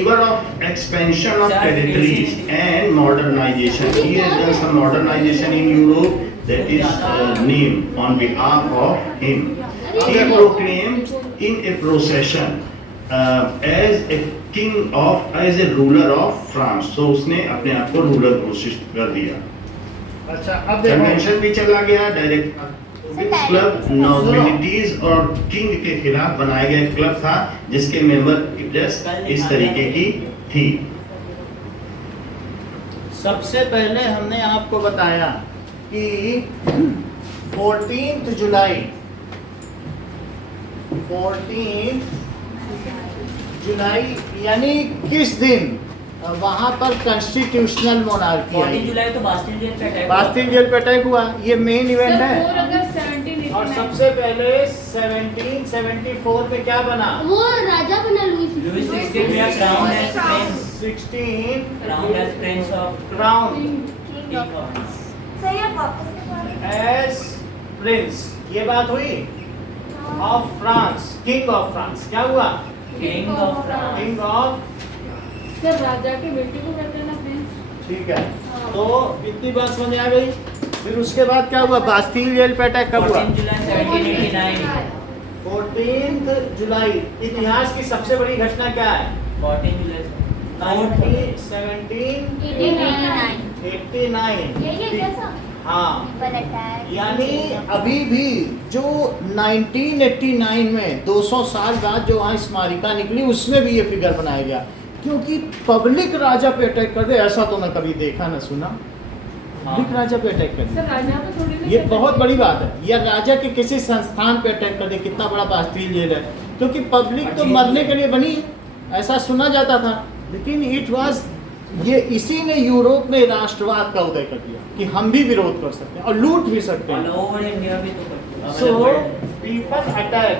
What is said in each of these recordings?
favor of expansion of territories and modernization. He has done some modernization in Europe. That is named on behalf of him. He proclaimed in a procession as a as a ruler of France. So उसने अपने आप को ruler घोषित कर दिया. अच्छा, अब convention भी चला गया डायरेक्ट क्लब नोबिलिटीज और किंग के खिलाफ बनाया गया क्लब था जिसके मेंबर ड्रेस इस तरीके की थी. सबसे पहले हमने आपको बताया कि 14 जुलाई यानी किस दिन वहां पर कॉन्स्टिट्यूशनल मोनार्की 14 जुलाई तो बास्टिल जेल पे अटैक हुआ. ये मेन इवेंट है. और सबसे पहले 1774 में क्या बना? वो राजा बना लुईस 16 में crowned as prince. 16 Crowned as prince of crown as prince. ये बात हुई of France, king of France. क्या हुआ? king of France. King of. Sir राजा के बेटे को कहते हैं ना प्रिंस. ठीक है, तो इतनी बात समझ आ गई. फिर उसके बाद क्या हुआ? बास्टिल जेल पे अटैक कब हुआ? 14 जुलाई 1789. 14 जुलाई. इतिहास की सबसे बड़ी घटना क्या है? 14 जुलाई 1789. हाँ, यानी अभी भी जो 1989 में 200 साल बाद जो वहाँ स्मारिका निकली उसमें भी ये फिगर बनाया गया. क्योंकि पब्लिक राजा पे अटैक कर दे ऐसा तो मैं कभी देखा ना सुना. पब्लिक राजा पे अटैक कर सर राजा पे थोड़ी दे, ये बहुत बड़ी बात है. या राजा के किसी संस्थान पे अटैक कर दे, कितना बड़ा बास्टिल जेल है. क्योंकि पब्लिक तो मरने के लिए बनी ऐसा सुना जाता था. लेकिन इट वाज ये इसी ने यूरोप में राष्ट्रवाद का उदय कर दिया कि हम भी विरोध कर सकते हैं और लूट भी सकते ऑल हैं. ओवर इंडिया भी तो करते हैं. So people attack.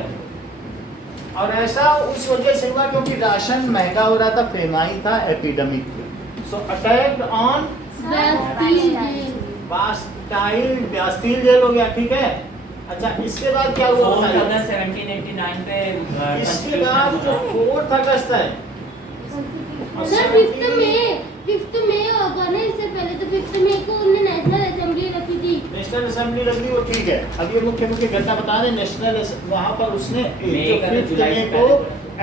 और ऐसा उस वजह से हुआ क्योंकि राशन महंगा हो रहा था, फेमाइन था, epidemic. So attack on Bastille jail हो गया. ठीक है. अच्छा, इसके बाद क्या हुआ? 4 अगस्त 1789 पे. इसके बाद जो 4 अगस्त है सर 5th मई होगा ना. इससे पहले तो 5th मई को उन्होंने नेशनल असेंबली रखी थी. नेशनल असेंबली रख ली, वो ठीक है. अब ये मुख्य घटना बता रहे. नेशनल वहाँ पर उसने 5th मई को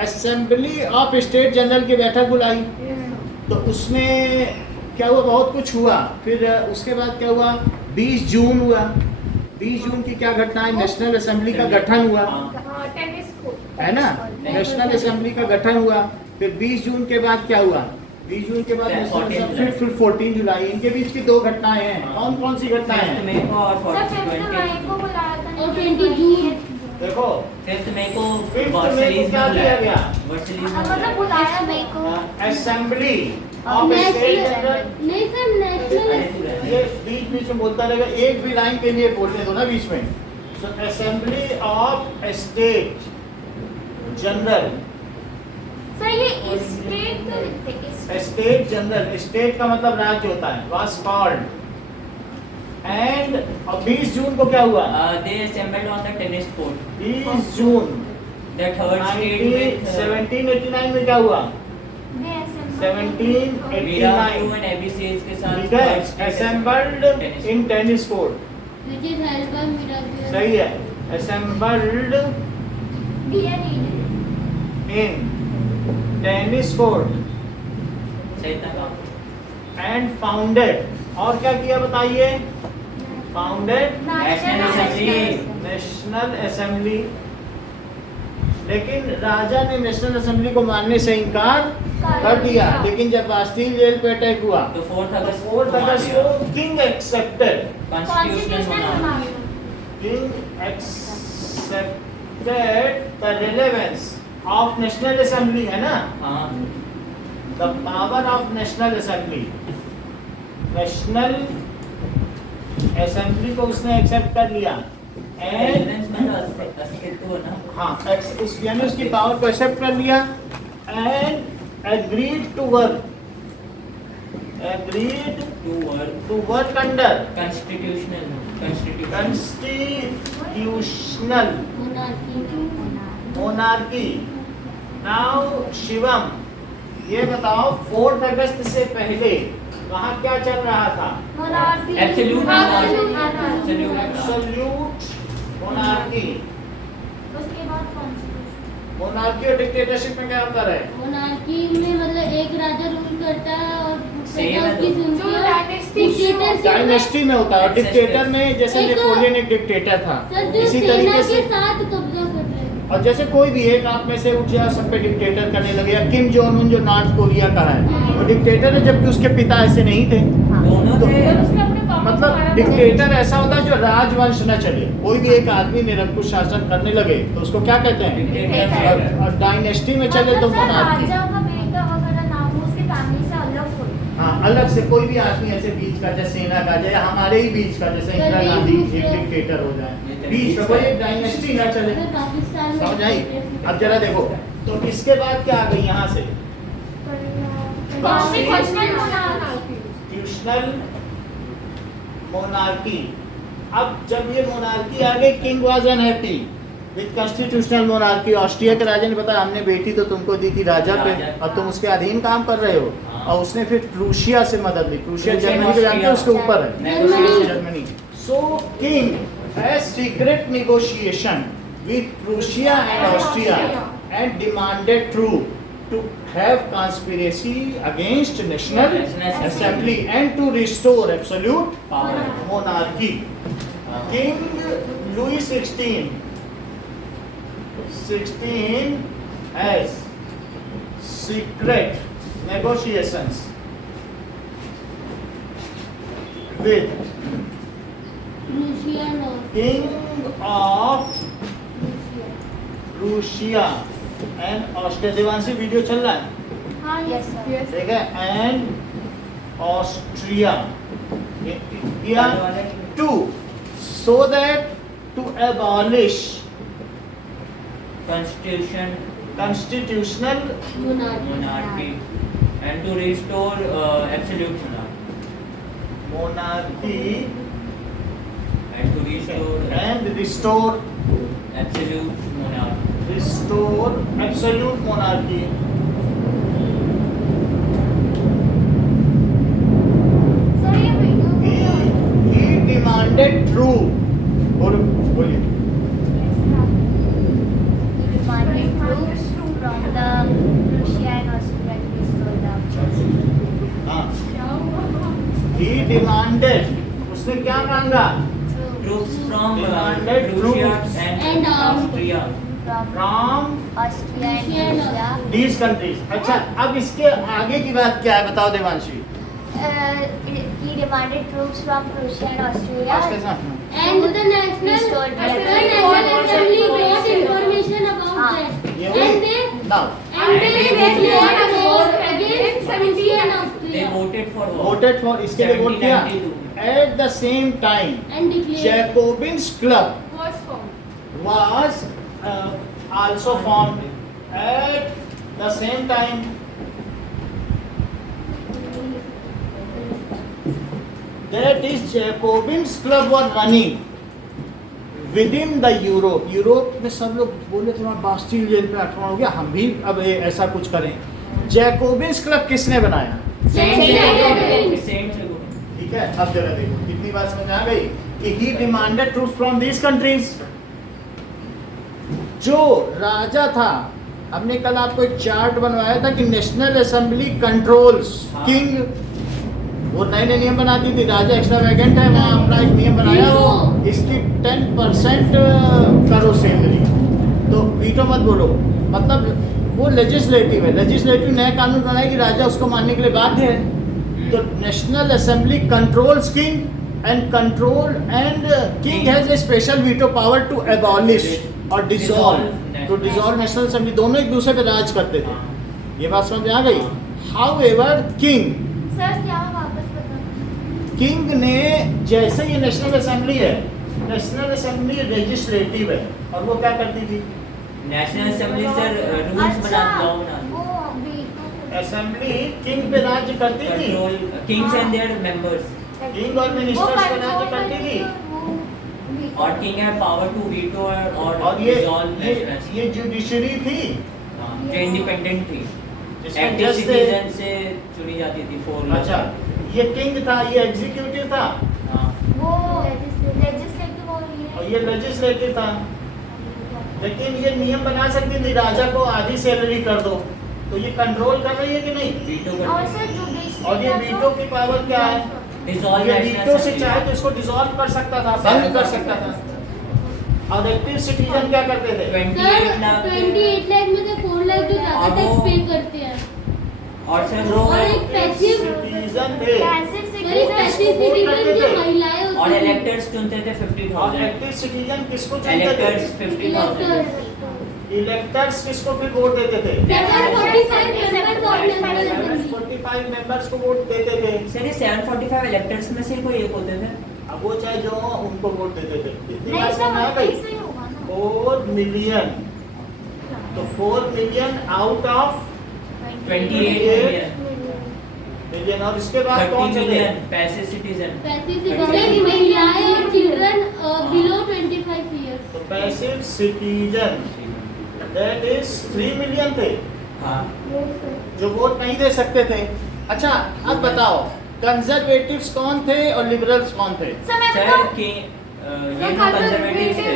असेंबली ऑफ स्टेट जनरल की बैठक बुलाई. तो उसमें क्या हुआ? बहुत कुछ हुआ. फिर उसके बाद क्या हुआ? 20 जून हुआ. 20 जून की क्या घटना है? नेशनल असेंबली का गठन हुआ है ना. नेशनल असेंबली का गठन हुआ. फिर 20 जून के बाद क्या हुआ? 20 जून के बाद फिर 14 जुलाई. इनके बीच की 2 घटनाएं हैं. कौन कौन सी घटनाएं हैं? 5th मई को और 20 और 20 जून. देखो 5th मई को 5th मई को क्या किया गया? Assembly of state general. नहीं सर नेशनल. ये बीच बीच में बोलता रहेगा. एक भी लाइन के लिए बोलने दो ना बीच में. So assembly of state general. Sir ये स्टेट तो लिखते हैं. State general. स्टेट का मतलब राज्य होता है. Was called. एंड 20 जून को क्या हुआ? they assembled on the tennis court. 20 June The third state with 1789 में क्या हुआ? 1789 and ABCs के साथ ठीक है. assembled in tennis court. which is held by Miracle. सही है. assembled in tennis court सही था. and founded. और क्या किया बताइए? Founded National Assembly. National assembly. लेकिन राजा ने नेशनल असेंबली को मानने से इनकार कर दिया. लेकिन जब बास्टिल जेल पे अटैक हुआ तो 4 अगस्त 4 अगस्त को king accepted. Constitutional monarchy. King accepted the relevance of national assembly है ना. हाँ. The power of national assembly. National assembly को उसने एक्सेप्ट कर लिया. एंड अस्तित्व ना. हाँ, यानी उसकी पावर को एक्सेप्ट कर लिया. And agreed to work. Agreed to work under constitutional monarchy. Now Shivam ये बताओ 4 अगस्त से पहले वहाँ क्या चल रहा था? Monarchy. Absolute Absolute monarchy. monarchy. Absolute monarchy. उसके बाद constitution. मोनार्की और डिक्टेटरशिप में क्या अंतर है? मोनार्की में मतलब एक राजा रूल करता है और Same प्रजा उसकी है तो। सुनती जो है। dynasty Dictatorship में- डायनेस्टी में होता है, डिक्टेटर में जैसे एक- नेपोलियन एक डिक्टेटर था, सर जो इसी सेना तरीके के से। साथ कब्जा कर रहे हैं। और जैसे कोई भी एक आप में से उठ जाए सब पे डिक्टेटर करने लगे, या किम जोंग उन जो नॉर्थ कोरिया का है वो डिक्टेटर है, जबकि उसके पिता ऐसे नहीं थे। दोनों थे। उसने अपने काम को मतलब सारा डिक्टेटर ऐसा होता है जो राजवंश न चले, कोई भी एक आदमी निरंकुश शासन करने लगे तो उसको क्या कहते हैं? डिक्टेटर। और डायनेस्टी में चले तो मतलब सर, मोनार्की। राजा का बेटा वगैरह नाम हो उसके फैमिली से अलग हो। हाँ, अलग से कोई भी आदमी ऐसे बीच का, जैसे सेना का, जैसे हमारे ही बीच का, जैसे इंदिरा गांधी एक डिक्टेटर हो जाए, बीच का कोई एक डायनेस्टी ना चले। फिर पाकिस्तान में समझ आई? अब जरा देखो, तो इसके बाद क्या आ गई यहाँ से? Constitutional monarchy. Constitutional monarchy. अब जब ये मोनार्की आ गई, king was unhappy with constitutional monarchy. Austria के राजा ने बताया हमने बेटी तो तुमको दी थी राजा पे, राजा। और तुम उसके अधीन काम कर रहे हो। हाँ। और उसने फिर प्रूशिया से मदद ली। प्रूशिया प्रूशिया जर्मनी को जानते हो, उसके ऊपर है Negotiation. Germany. So king has secret negotiation with Prussia and Austria and demanded troop to have conspiracy against national National assembly and to restore absolute Power. monarchy. King Louis XVI has secret negotiations with Russian और King of Prussia and Austria. Devanshi video चल रहा है, हाँ, yes sir. ठीक है? And Austria to so that to abolish Constitution, constitutional monarchy, and to restore absolute monarchy, monarchy and to restore and restore absolute monarchy. absolute monarchy. Sir, ये video He demanded true. बोलिए। He demanded troops from the Prussia and Austria to restore the हाँ, he demanded, उसने क्या मांगा? Troops from Demanded Prussia troops and Austria. from From Austria and Prussia. these countries. अच्छा, अब इसके आगे की बात क्या है बताओ Devanshi. He demanded troops from Prussia and Austria. आज के साथ में। and the national Restored national assembly got information about that ये and वही। they Now, and they declared war against Russia and They Austria voted for war. voted for, इसके लिए vote किया। 1792. At the same time, and declared Jacobins Club Was formed. was also formed. At the same time, that is Jacobins Club was running within the Europe. Europe में सब लोग बोले तुम्हारा Bastille jail पे आक्रमण हो गया, हम भी अब ऐसा कुछ करें। जैकोबिन्स क्लब किसने बनाया? Saint Jacobin. Saint Jacobin. ठीक है, अब जरा देखो कितनी बात समझ आ गई कि he demanded truth from these countries. जो राजा था, हमने कल आपको एक चार्ट बनवाया था कि नेशनल असेंबली कंट्रोल्स हाँ। किंग, वो नए नए नियम बनाती थी। राजा एक्स्ट्रा वैकेंट है, वहाँ अपना एक नियम बनाया, वो इसकी 10% करो सैलरी, तो वीटो मत बोलो। मतलब वो लेजिस्लेटिव है, लेजिस्लेटिव नया कानून बनाएगी, राजा उसको मानने के लिए बाध्य है। तो national assembly controls king and king has a special veto power to abolish और dissolve, to dissolve national assembly. दोनों एक दूसरे पे राज करते थे। ये बात समझ में आ गई? हाउ एवर किंग सर क्या वापस बता? किंग ने, जैसे ये नेशनल असेंबली है, नेशनल असेंबली लेजिस्लेटिव है, और वो क्या करती थी? नेशनल असेंबली सर रूल्स बना लॉ बना वो veto असेंबली किंग पे राज्य करती थी, control kings and their members king और मिनिस्टर्स पे राज्य करती थी। और king have power to veto और और ये डिसॉल्व नेशनल ये जुडिशरी थी, जो इंडिपेंडेंट थी। जिसमें एक्टिव जज थे। सिटीजन से चुनी जाती थी 4 अच्छा, ये किंग था, ये एग्जीक्यूटिव था वो लेजिस्लेटिव और ये लेजिस्लेटिव था। लेकिन ये नियम बना सकती थी, राजा को आधी सैलरी कर दो, तो ये कंट्रोल कर रही है कि नहीं? वीटो और कर सर जुडिशरी और ये वीटो की पावर क्या है? डिसॉल्व ये वीटो से चाहे तो इसको डिसॉल्व कर सकता था, भंग कर सकता था। और एक्टिव सिटीजन क्या करते थे? 28 लाख 28 लाख में से 4 लाख जो ज्यादा और टैक्स वो- पे करते हैं और सर वो और एक पैसिव सिटीजन थे पैसिव वही पैसिव सपोर्ट सिटीजन करते जो थे। महिलाएं और होती हैं इलेक्टर्स चुनते थे और 50,000 एक्टिव सिटीजन किसको चुनते इलेक्टर्स थे? 50,000 इलेक्टर्स किसको फिर वोट देते थे? 45 मेंबर्स को वोट देते थे। सर ये 745 इलेक्टर्स में से कोई एक होते थे अब वो चाहे जो हो, उनको वोट देते थे। इतनी नहीं बात सर समझ आ वो गई? ऐसे ही होगा ना 4 मिलियन, तो 4 मिलियन आउट ऑफ 28 मिलियन। और इसके बाद 30 कौन से थे? मिलियन पैसे सिटीजन पैसिव सिटीजन महिलाएं और चिल्ड्रन बिलो 25 इयर्स तो passive citizen that is 3 million थे हाँ जो वोट नहीं दे सकते थे। अच्छा, अब बताओ कंजर्वेटिव्स कौन थे और लिबरल्स कौन थे? सर मैं सर बताऊं के ये लोग कंजर्वेटिव थे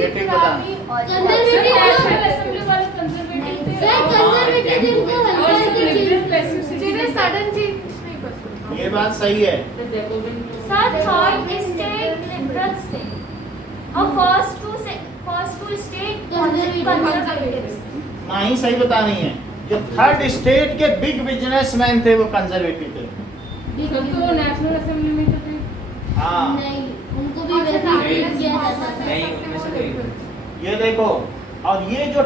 ये ठीक बता। कंजर्वेटिव असेंबली वाले कंजर्वेटिव थे सर कंजर्वेटिव जिनको हल्का हल्का चीजें सडन चेंज नहीं कर सकते ये बात सही है। सर थर्ड स्टेट लिबरल्स थे और फर्स्ट टू स्टेट कंजर्वेटिव्स नहीं, सही बता रही हैं। जो थर्ड स्टेट के बिग बिजनेसमैन थे वो कंजर्वेटिव थे। तो नेशनल असेंबली में तो थे हाँ, नहीं उनको भी वैसे ही treat किया जाता था नहीं उनमें से कोई ये देखो। और ये जो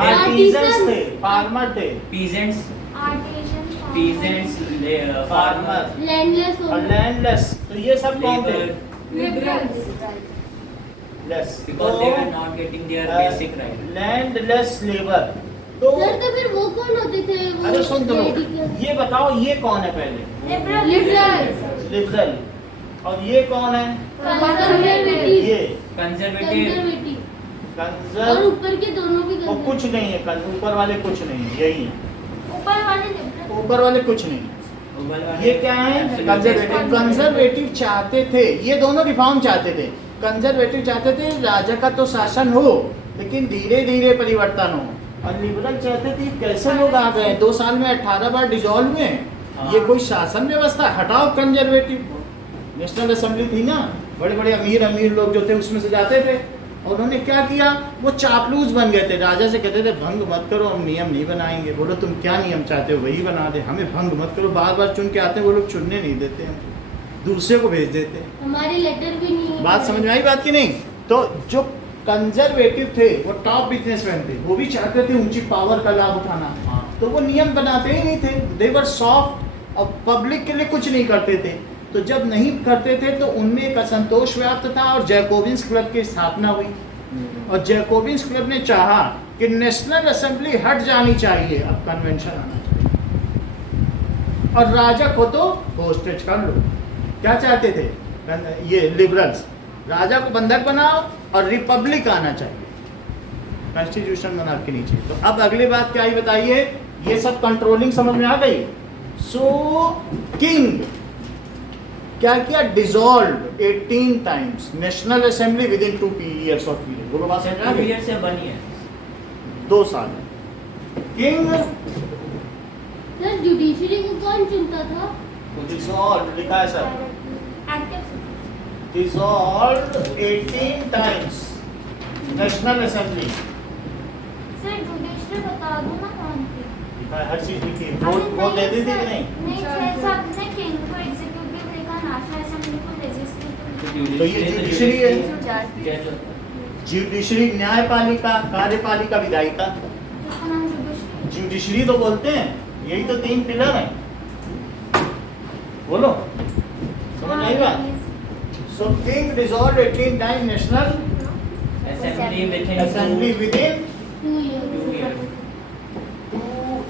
आर्टिजन्स थे, फार्मर थे peasants artisan peasants farmer landless और होना लैंडलेस, तो ये सब कौन थे? Liberals less, because they were not getting their basic right landless labour. तो सर तो फिर वो कौन होते थे वो अरे सुन तो लो, radical- ये बताओ ये कौन है पहले? Liberals liberal. और ये कौन है? कंजर्वेटिव ये कंजर्वेटिव कंजर्वेटिव और कंजर ऊपर के दोनों भी और कुछ नहीं है, ऊपर वाले कुछ नहीं है, यही है। ऊपर वाले लिबरल ऊपर वाले कुछ नहीं। ये क्या है? कंजर्वेटिव। कंजर्वेटिव चाहते थे, ये दोनों रिफॉर्म चाहते थे। कंजर्वेटिव चाहते थे राजा का तो शासन हो लेकिन धीरे धीरे परिवर्तन हो, और लिबरल चाहते थे कैसे लोग आ गए 2 साल में 18 बार डिसॉल्व हुए, ये कोई शासन व्यवस्था हटाओ। कंजर्वेटिव नेशनल असेंबली थी ना, बड़े बड़े अमीर लोग जो थे उसमें से जाते थे, और उन्होंने क्या किया, वो चापलूस बन गए थे। राजा से कहते थे भंग मत करो, हम नियम नहीं बनाएंगे। बोलो तुम क्या नियम चाहते हो वही बना दे, हमें भंग मत करो। बार बार चुन के आते हैं वो लोग, चुनने नहीं देते हैं, दूसरे को भेज देते हैं। हमारे लेटर भी नहीं है। बात समझ में आई बात की नहीं? तो जो कंजर्वेटिव थे वो टॉप बिजनेसमैन थे, वो भी चाहते थे ऊंची पावर का लाभ उठाना, तो वो नियम बनाते ही नहीं थे। दे वर सॉफ्ट और पब्लिक के लिए कुछ नहीं करते थे। तो जब नहीं करते थे तो उनमें एक असंतोष व्याप्त था और जैकोबिन्स क्लब की स्थापना हुई। और जैकोबिन्स क्लब ने चाहा कि नेशनल असेंबली हट जानी चाहिए, अब कन्वेंशन आना चाहिए, और राजा को तो होस्टेज कर लो। क्या चाहते थे ये लिबरल्स? राजा को बंधक बनाओ और रिपब्लिक आना चाहिए, कॉन्स्टिट्यूशन मोनार्की नहीं चाहिए। तो अब अगली बात क्या आई बताइए? ये सब कंट्रोलिंग समझ में आ गई। सो किंग क्या किया? Dissolve 18 times national assembly within 2 years of period. बोलो बात समझ में आ गई? 2 years से बनी है 2 साल किंग सर जुडिशरी को कौन चुनता था? डिसॉल्व लिखा है sir, active dissolve 18 times national assembly. Sir judiciary बता दो ना कौन थी? लिखा है, हर चीज लिखी है। अरे वोट दे दी थी कि सर, नहीं? नहीं सर, सबने किंग को एग्जीक्यूटिव देखा, नेशनल असेंबली को लेजिस्लेटिव। तो ये जुडिशरी है। जज होता है। जुडिशरी न्यायपालिका, कार्यपालिका, विधायिका। उसका नाम जुडिशरी। जुडिशरी तो बोलते हैं, यही तो 3 पिलर हैं। बोलो समझ नहीं बात? So king dissolve 18 time national assembly within assembly within 2 years 2 years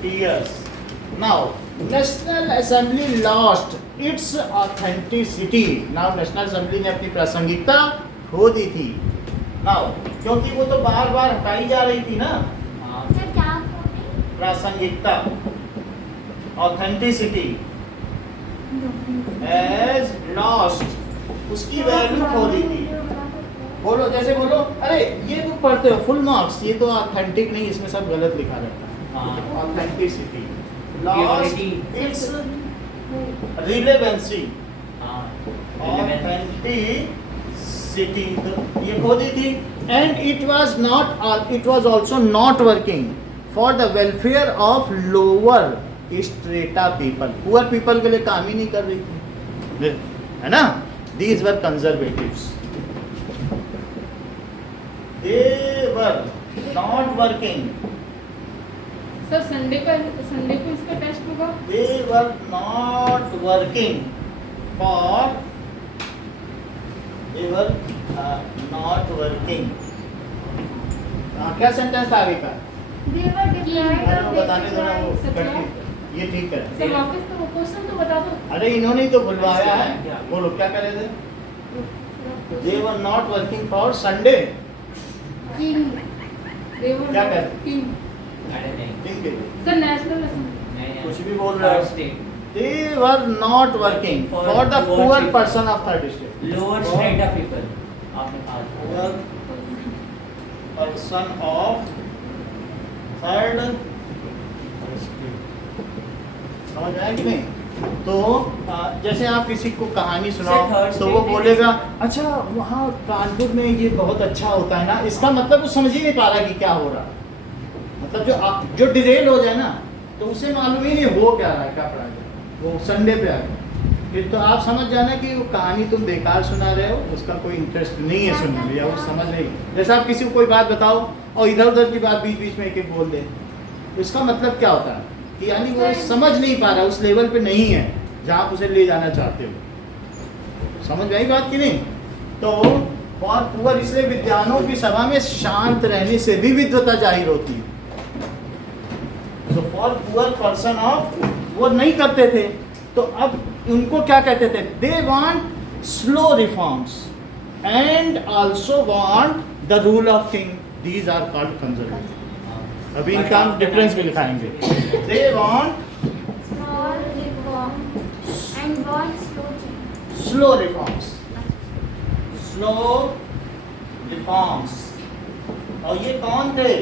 2 years. Now, National Assembly lost its authenticity. Now, National Assembly ने अपनी प्रासंगिकता खो दी थी। Now, क्योंकि वो तो बार बार हटाई जा रही थी ना, हाँ सर क्या खोटी? प्रासंगिकता, ऑथेंटिसिटी हैज लॉस्ट, उसकी वैल्यू खो दी थी। बोलो, जैसे बोलो, अरे ये तुम पढ़ते हो फुल मार्क्स, ये तो ऑथेंटिक नहीं, इसमें सब गलत लिखा रहता है। Authenticity lost its relevancy, authenticity ये खो दी थी। And it was also not working for the welfare of lower strata people, poor people के लिए काम ही नहीं कर रही थी, है ना। These were conservatives, they were not working, sir Sunday को इसका टेस्ट होगा। they were not working for, they were not working। क्या सेंटेंस था आगे का? They were deprived अरे of वो बताने दो ना, वो सच्चा? करके ये ठीक है। सर वापस तो क्वेश्चन तो बता दो। अरे इन्होंने ही तो बुलवाया है, बोलो क्या कर रहे थे? they were not working for Sunday, king क्या कर? किंग ठीक है, सर नेशनल असेंबली। कुछ भी बोल रहे हो। They were not working for the poor person of third state, lower state of people, आपने कहा poor person of third state, समझ आया कि नहीं? तो जैसे आप किसी को कहानी सुनाओ third तो वो state बोलेगा अच्छा वहाँ कानपुर में ये बहुत अच्छा होता है ना, इसका मतलब वो समझ ही नहीं पा रहा कि क्या हो रहा, मतलब जो डिरेल हो जाए ना तो उसे मालूम ही नहीं हो क्या रहा है, क्या पढ़ा जाए, वो संडे पे आ गया, फिर तो आप समझ जाना कि वो कहानी तुम बेकार सुना रहे हो, उसका कोई इंटरेस्ट नहीं है सुनने में, या वो समझ नहीं। जैसे आप किसी को कोई बात बताओ और इधर उधर की बात बीच बीच में एक एक बोल दे, इसका मतलब क्या होता है कि यानी वो समझ नहीं पा रहा, उस लेवल पे नहीं है जहाँ आप उसे ले जाना चाहते हो। समझ में आई बात कि नहीं? तो फॉर पुअर, इसलिए विद्वानों की सभा में शांत रहने से भी विद्वता जाहिर होती है। तो फॉर पुअर पर्सन ऑफ, वो नहीं करते थे, तो अब उनको क्या कहते थे? They want slow reforms and also want the rule of king, these are called conservative. अभी इनका हम डिफरेंस भी दिखाएंगे। They want small reform and want slow change। Slow reforms, slow reforms, और ये कौन थे?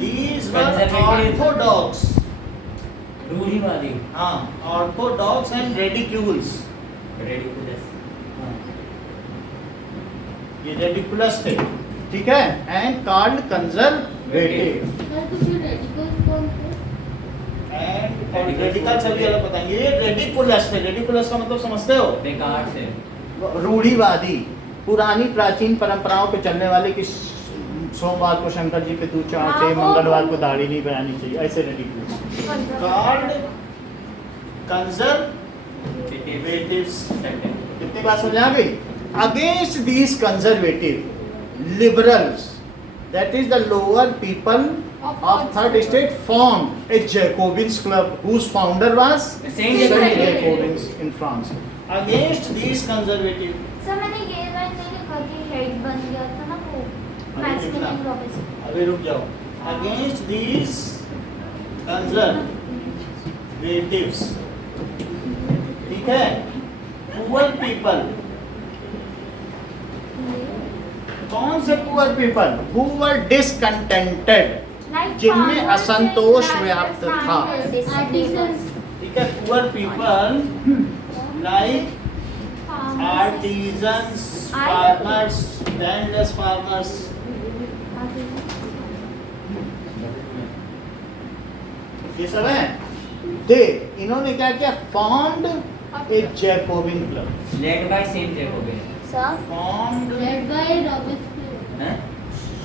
These were orthodox, रूढ़िवादी, हाँ, orthodox and ridicules, रेडिकुलस, ये ridiculous थे, ठीक है, and called conservative, सर कुछ रेडिकल्स कौन थे? and radicals अभी अलग बताएंगे। ये ridiculous थे, ridiculous का मतलब समझते हो? बेकार से, रूढ़िवादी, पुरानी प्राचीन परंपराओं पे चलने वाले कि सोमवार को शंकर जी पे दूध चढ़ाते, मंगलवार को दाढ़ी नहीं बनानी चाहिए, ऐसे ridiculous। Called conservatives, कितनी बात समझ आ गई? Against these conservative, liberals, that is the lower people of third state, formed a Jacobins club whose founder was Saint Saint Jacobin Jacobins in France. Against these conservative, sir मैंने ये बात नहीं लिखा कि हेड बन गया था ना वो मैक्सिमम प्रोफेसर। अभी रुक जाओ। Against these conservatives, ठीक है, poor people, कौन से poor people? Who were discontented, जिनमें असंतोष व्याप्त था, आर्टिसंस, ठीक है, poor people like artisans, farmers, landless farmers, ये सब है। दे, इन्होंने क्या किया? Formed a Jacobin club, led by saint Jacobin, sir formed led by Robinson, हैं?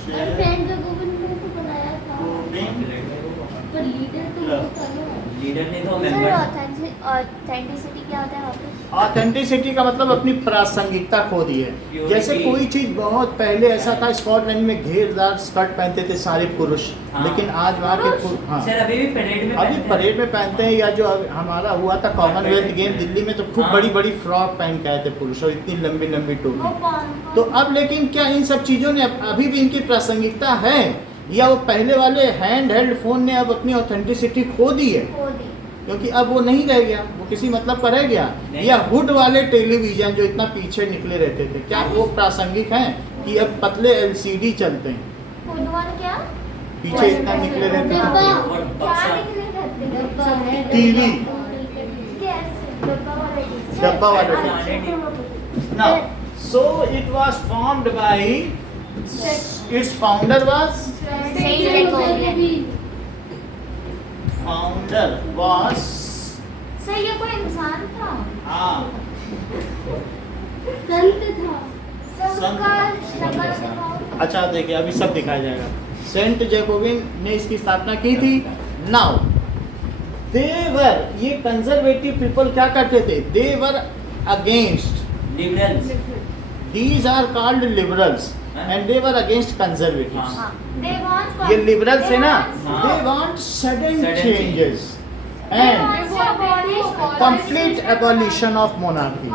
और सेंट जैकोबिन ने तो बनाया था, पर लीडर तो वो था ना। लीडर ने तो सर मेंबर, ऑथेंटिसिटी क्या होता है वापस? ऑथेंटिसिटी का मतलब अपनी प्रासंगिकता खो दी है। Purity। जैसे कोई चीज बहुत पहले ऐसा था, स्कॉटलैंड में घेरदार स्कर्ट पहनते थे सारे पुरुष, हाँ। लेकिन आज वहाँ के हाँ, सर अभी भी परेड में अभी परेड में पहनते हैं, या जो हमारा हुआ था कॉमनवेल्थ गेम दिल्ली में, तो खूब हाँ। बड़ी बड़ी फ्रॉक पहन के आए थे पुरुष, और इतनी लंबी लंबी वो टोपी। कौन तो अब लेकिन क्या इन सब चीजों ने अभी भी इनकी प्रासंगिकता है, या वो पहले वाले हैंड हेल्ड फोन ने अब अपनी ऑथेंटिसिटी खो दी है, खो दी। क्योंकि अब वो नहीं रह गया, वो किसी मतलब का रह गया। नहीं। या हुड वाले टेलीविजन जो इतना पीछे निकले रहते थे, क्या वो प्रासंगिक हैं कि अब पत्ले एलसीडी चलते हैं? खुदवान क्या? पीछे इतना निकले रहते डब्बा। थे और क्या बक्सा निकले रहते हैं? डब्बा है। टीवी। कैसे? डब्बा वाले टीवी। डब्बा वाले अच्छा। Now, so it was formed by its founder was Saint Jacobin। founder was sir ये कोई इंसान था? हाँ संत था। सर उसका शक्ल दिखाओ। अच्छा देखिए अभी सब दिखाया जाएगा। सेंट जैकोबिन ने इसकी स्थापना की थी। नाउ देवर, ये कंजर्वेटिव पीपल क्या करते थे? They were against, liberals. These are called liberals and they were against conservatives. हाँ। They want ये लिबरल्स है ना, हाँ। They want sudden Sudden changes and complete abolition of monarchy.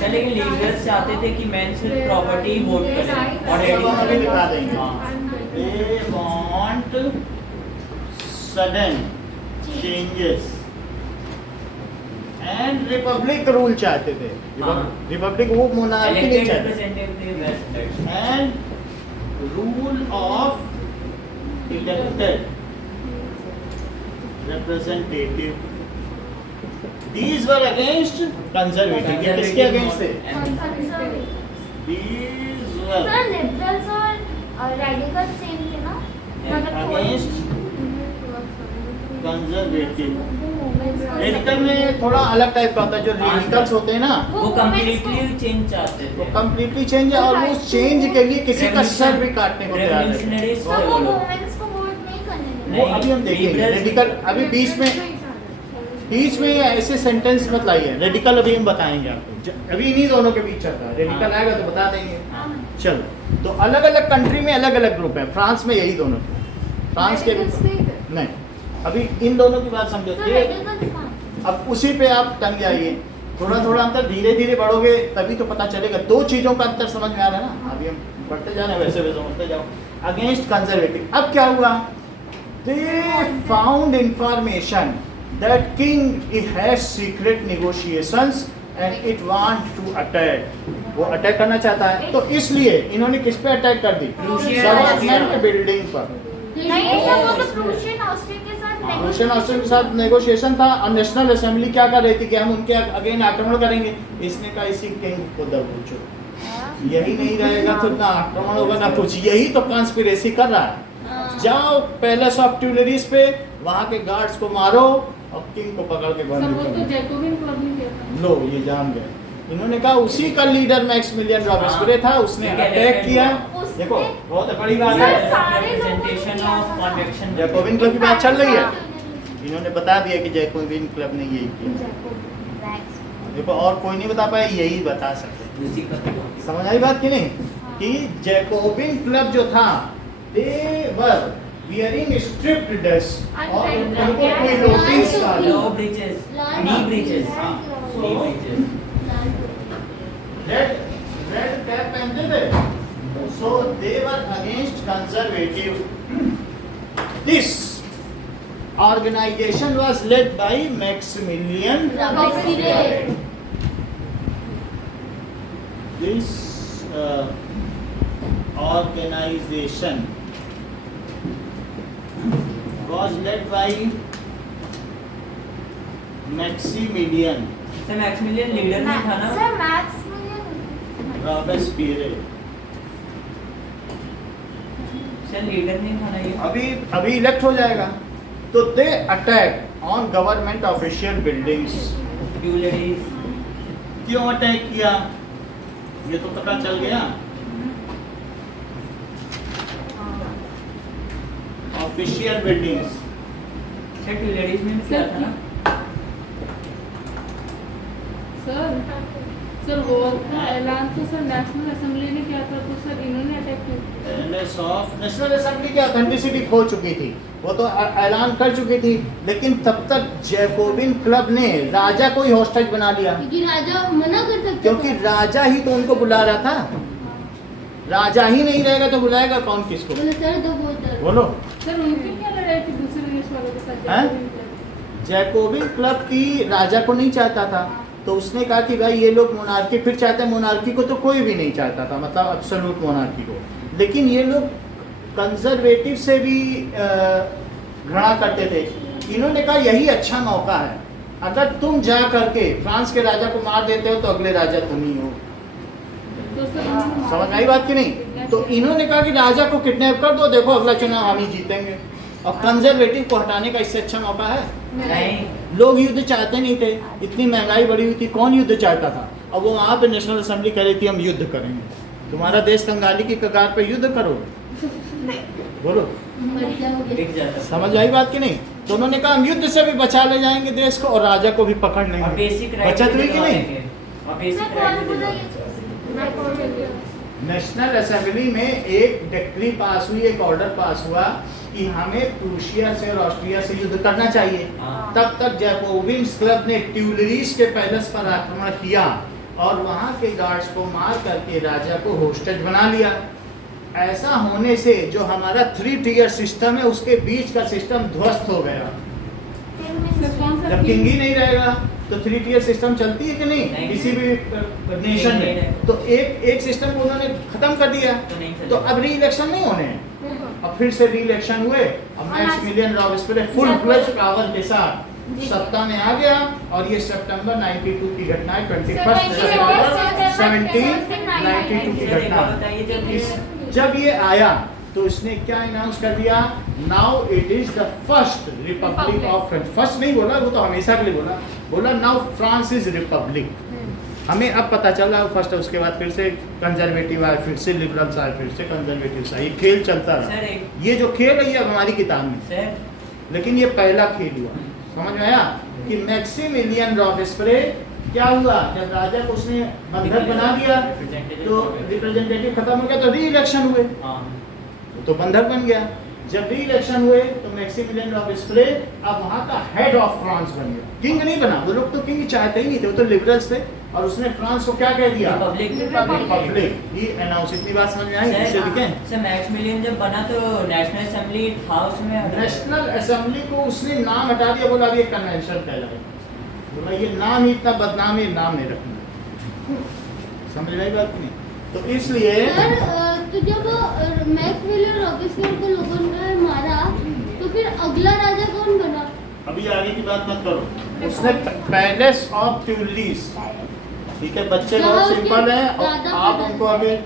Sir लेकिन लिबरल्स चाहते थे कि मैन सिर्फ प्रॉपर्टी वोट करें और इसको हम अभी दिखा देंगे। हाँ। They want sudden changes and republic rule चाहते थे। हाँ। रिपब्लिक वो मोनार्की नहीं Elected चाहते। representative as And rule of elected representative. These were against conservative. ये किसके against थे? These were सर लिबरल्स और रेडिकल सेम थे ना? मतलब against conservative. रेडिकल में थोड़ा अलग टाइप का होता है। जो रेडिकल्स होते हैं ना, वो कम्प्लीटली चेंज चाहते वो थे। कम्प्लीटली चेंज है और उस चेंज के लिए किसी का सर भी काटने को तैयार है। Revolutionaries सर थे वो वो लोग। वुमेन्स को वोट नहीं करने देंगे। वो अभी हम देखेंगे। Liberals- रेडिकल अभी बीच में ऐसे सेंटेंस मत लाइए। रेडिकल अभी हम बताएंगे आपको, अभी इन्हीं दोनों के बीच चलता है। रेडिकल हाँ। आएगा तो बता देंगे। हाँ। चलो, तो अलग अलग कंट्री में अलग अलग ग्रुप है। फ्रांस में यही दोनों थे। फ्रांस के नहीं, अभी इन दोनों की बात समझो। तो ये रेडिकल कौन? अब उसी पे आप टंग जाइए। थोड़ा थोड़ा अंतर धीरे धीरे बढ़ोगे तभी तो पता चलेगा। दो चीजों का अंतर समझ में आ रहा है ना। अभी हम बढ़ते जा रहे हैं, वैसे वैसे बढ़ते जाओ। Against conservative. अब क्या हुआ? They found information that king has secret negotiations and it want to attack. वो अटैक करना चाहता है, तो इसलिए इन्होंने किस पे अटैक कर दी? गवर्नमेंट बिल्डिंग पर। नहीं सर वो तो प्रूशियन ऑस्ट्रिया के साथ रूशन ऑस्ट्रिया के साथ नेगोशिएशन था और नेशनल असेंबली क्या कर रही थी कि हम उनके अगेन आक्रमण करेंगे। इसने कहा इसी किंग को दबोचो, यही नहीं रहेगा तो ना आक्रमण होगा ना कुछ। यही तो कॉन्स्पिरेसी कर रहा है। जाओ पैलेस ऑफ ट्यूलरीज पे, वहां के गार्ड्स को मारो और किंग को पकड़ के सर वो तो बंद जैकोबिन क्लब ने किया था। लो ये जान गए। इन्होंने कहा उसी का लीडर मैक्सिमिलियन रॉबेस्पियर था, उसने अटैक किया। देखो बहुत बड़ी बात सर, है। सारे लोगों ने Representation किया of था। convection। जैकोबिन क्लब की बात चल रही है। इन्होंने बता दिया कि जैकोबिन क्लब ने यही किया। देखो और कोई नहीं बता पाया, यही बता सकते। उसी का समझ आई बात कि नहीं? कि जैकोबिन क्लब जो था, दे वर wearing stripped dress और उनको कोई नोटिस का low breeches, knee breeches, knee breeches। Red cap पहनते थे। So they were against conservative. This organization was led by Maximilian. Robespierre. This organization was led by Maximilian sir Maximilian leader नहीं था ना? Sir Maximilian Robespierre. Sir leader नहीं था ना ये? अभी इलेक्ट हो जाएगा। तो they attack on government official buildings. Tuileries. क्यों अटैक किया ये तो पता चल गया। Official buildings. सर ट्यूलरीज में भी किया था ना? सर वो का ऐलान तो सर नेशनल असेंबली ने किया था, तो सर इन्होंने अटैक किया। नेशनल असेंबली की ऑथेंटिसिटी खो चुकी थी, वो तो ऐलान कर चुकी थी। लेकिन तब तक जैकोबिन क्लब ने राजा को ही हॉस्टेज बना लिया, क्योंकि राजा मना कर सकता क्योंकि राजा ही तो उनको बुला रहा था। राजा ही नहीं रहेगा तो बुलाएगा कौन किसको? बोले सर दो बोतल। बोलो। सर उनकी क्या लड़ाई थी दूसरे देश वालों के साथ? हैं? जैकोबिन क्लब की राजा को नहीं चाहता था, तो उसने कहा कि भाई ये लोग मोनार्की फिर चाहते हैं, मोनार्की को तो कोई भी नहीं चाहता था, मतलब एब्सोल्यूट मोनार्की को, लेकिन ये लोग कंजर्वेटिव से भी घृणा करते थे। इन्होंने कहा यही अच्छा मौका है, अगर तुम जा करके फ्रांस के राजा को मार देते हो तो अगले राजा तुम ही हो। तो सर उन्होंने समझ आई बात की नहीं? तो इन्होंने कहा कि राजा को किडनैप कर दो, देखो अगला चुनाव हम ही जीतेंगे, और कंजर्वेटिव को हटाने का इससे अच्छा मौका है? नहीं। लोग युद्ध चाहते नहीं थे, इतनी महंगाई बढ़ी हुई थी, कौन युद्ध चाहता था? अब वो वहाँ पे नेशनल असेंबली कह रही थी हम युद्ध करेंगे। तुम्हारा देश कंगाली की कगार पे युद्ध करो, बोलो। मर जाओगे। दिख जाता। समझ आई बात की नहीं? तो उन्होंने कहा हम युद्ध से भी बचा ले जाएंगे देश को और राजा को भी पकड़ और लेंगे। बेसिक राइट बचत हुई कि नहीं? और मैं बेसिक कौन राइट बोला ये चीज़? मैं कौन बोला? नेशनल असेंबली में एक डिक्री पास हुई, एक ऑर्डर पास हुआ कि हमें प्रूशिया से और ऑस्ट्रिया से युद्ध करना चाहिए। हाँ। तब तक जैकोबिन्स क्लब ने ट्यूलरीज के पैलेस पर आक्रमण किया और वहां के गार्ड्स को मार करके राजा को होस्टेज बना लिया। ऐसा होने से जो हमारा 3 टियर सिस्टम है उसके बीच का सिस्टम ध्वस्त हो गया। सर कौन सा जब किंग ही नहीं रहेगा तो 3 टियर सिस्टम चलती है कि नहीं, नहीं। किसी भी नेशन नहीं, में? नहीं। तो एक सिस्टम को उन्होंने खत्म कर दिया, तो नहीं तो चलेगा। अब री इलेक्शन नहीं होने हैं। अब फिर से री इलेक्शन हुए, अब Maximilian Robespierre full fledge power के साथ सत्ता में आ गया, और ये सितंबर 92 की घटना है, 21 सितंबर 1792 की सर एक घटना बात है। बताइए, जब इस जब ये आया तो इसने क्या अनाउंस कर दिया? Now it is the first Republic of France. First नहीं बोला, वो तो हमेशा के लिए बोला नाउ फ्रांस इज रिपब्लिक। हमें अब पता चल रहा है फर्स्ट है, उसके बाद फिर से कंजर्वेटिव आए, फिर से लिबरल्स आए, फिर से कंजर्वेटिव आए, ये खेल चलता सर रहा। एक ये जो खेल है ये अब हमारी किताब में, सर लेकिन ये पहला खेल हुआ। समझ में आया कि मैक्सिमिलियन रॉबेस्पियर क्या हुआ? जब राजा को उसने बंधक बना दिया तो रिप्रेजेंटेटिव खत्म हो गया, तो री इलेक्शन हुए, हाँ तो बंधक बन गया। जब री इलेक्शन हुए तो मैक्सिमिलियन रॉबेस्पियर अब वहाँ का हेड ऑफ फ्रांस बन गया, किंग नहीं बना। वो लोग तो किंग चाहते ही नहीं थे, वो तो लिबरल्स थे, और उसने फ्रांस को क्या कह दिया? रिपब्लिक। ये अनाउंस, इतनी बात समझ में आई? इसे लिखें। सर मैक्सिमिलियन जब बना तो नेशनल असेंबली था उसमें नेशनल असेंबली को उसने नाम हटा दिया, बोला अब ये कन्वेंशन कहलाएगा। बोला ये नाम ही इतना बदनाम है, नाम नहीं रखना। समझ में आई बात नहीं? तो इसलिए सर तो जब मैक्सिमिलियन रॉबेस्पियर को लोगों ने मारा तो फिर अगला राजा कौन बना? अभी आगे की बात मत करो। उसने पैलेस ऑफ ट्यूलरीज, ठीक है, बच्चे जहाँ बहुत उसके सिंपल हैं, और दादा आप का उनको अभी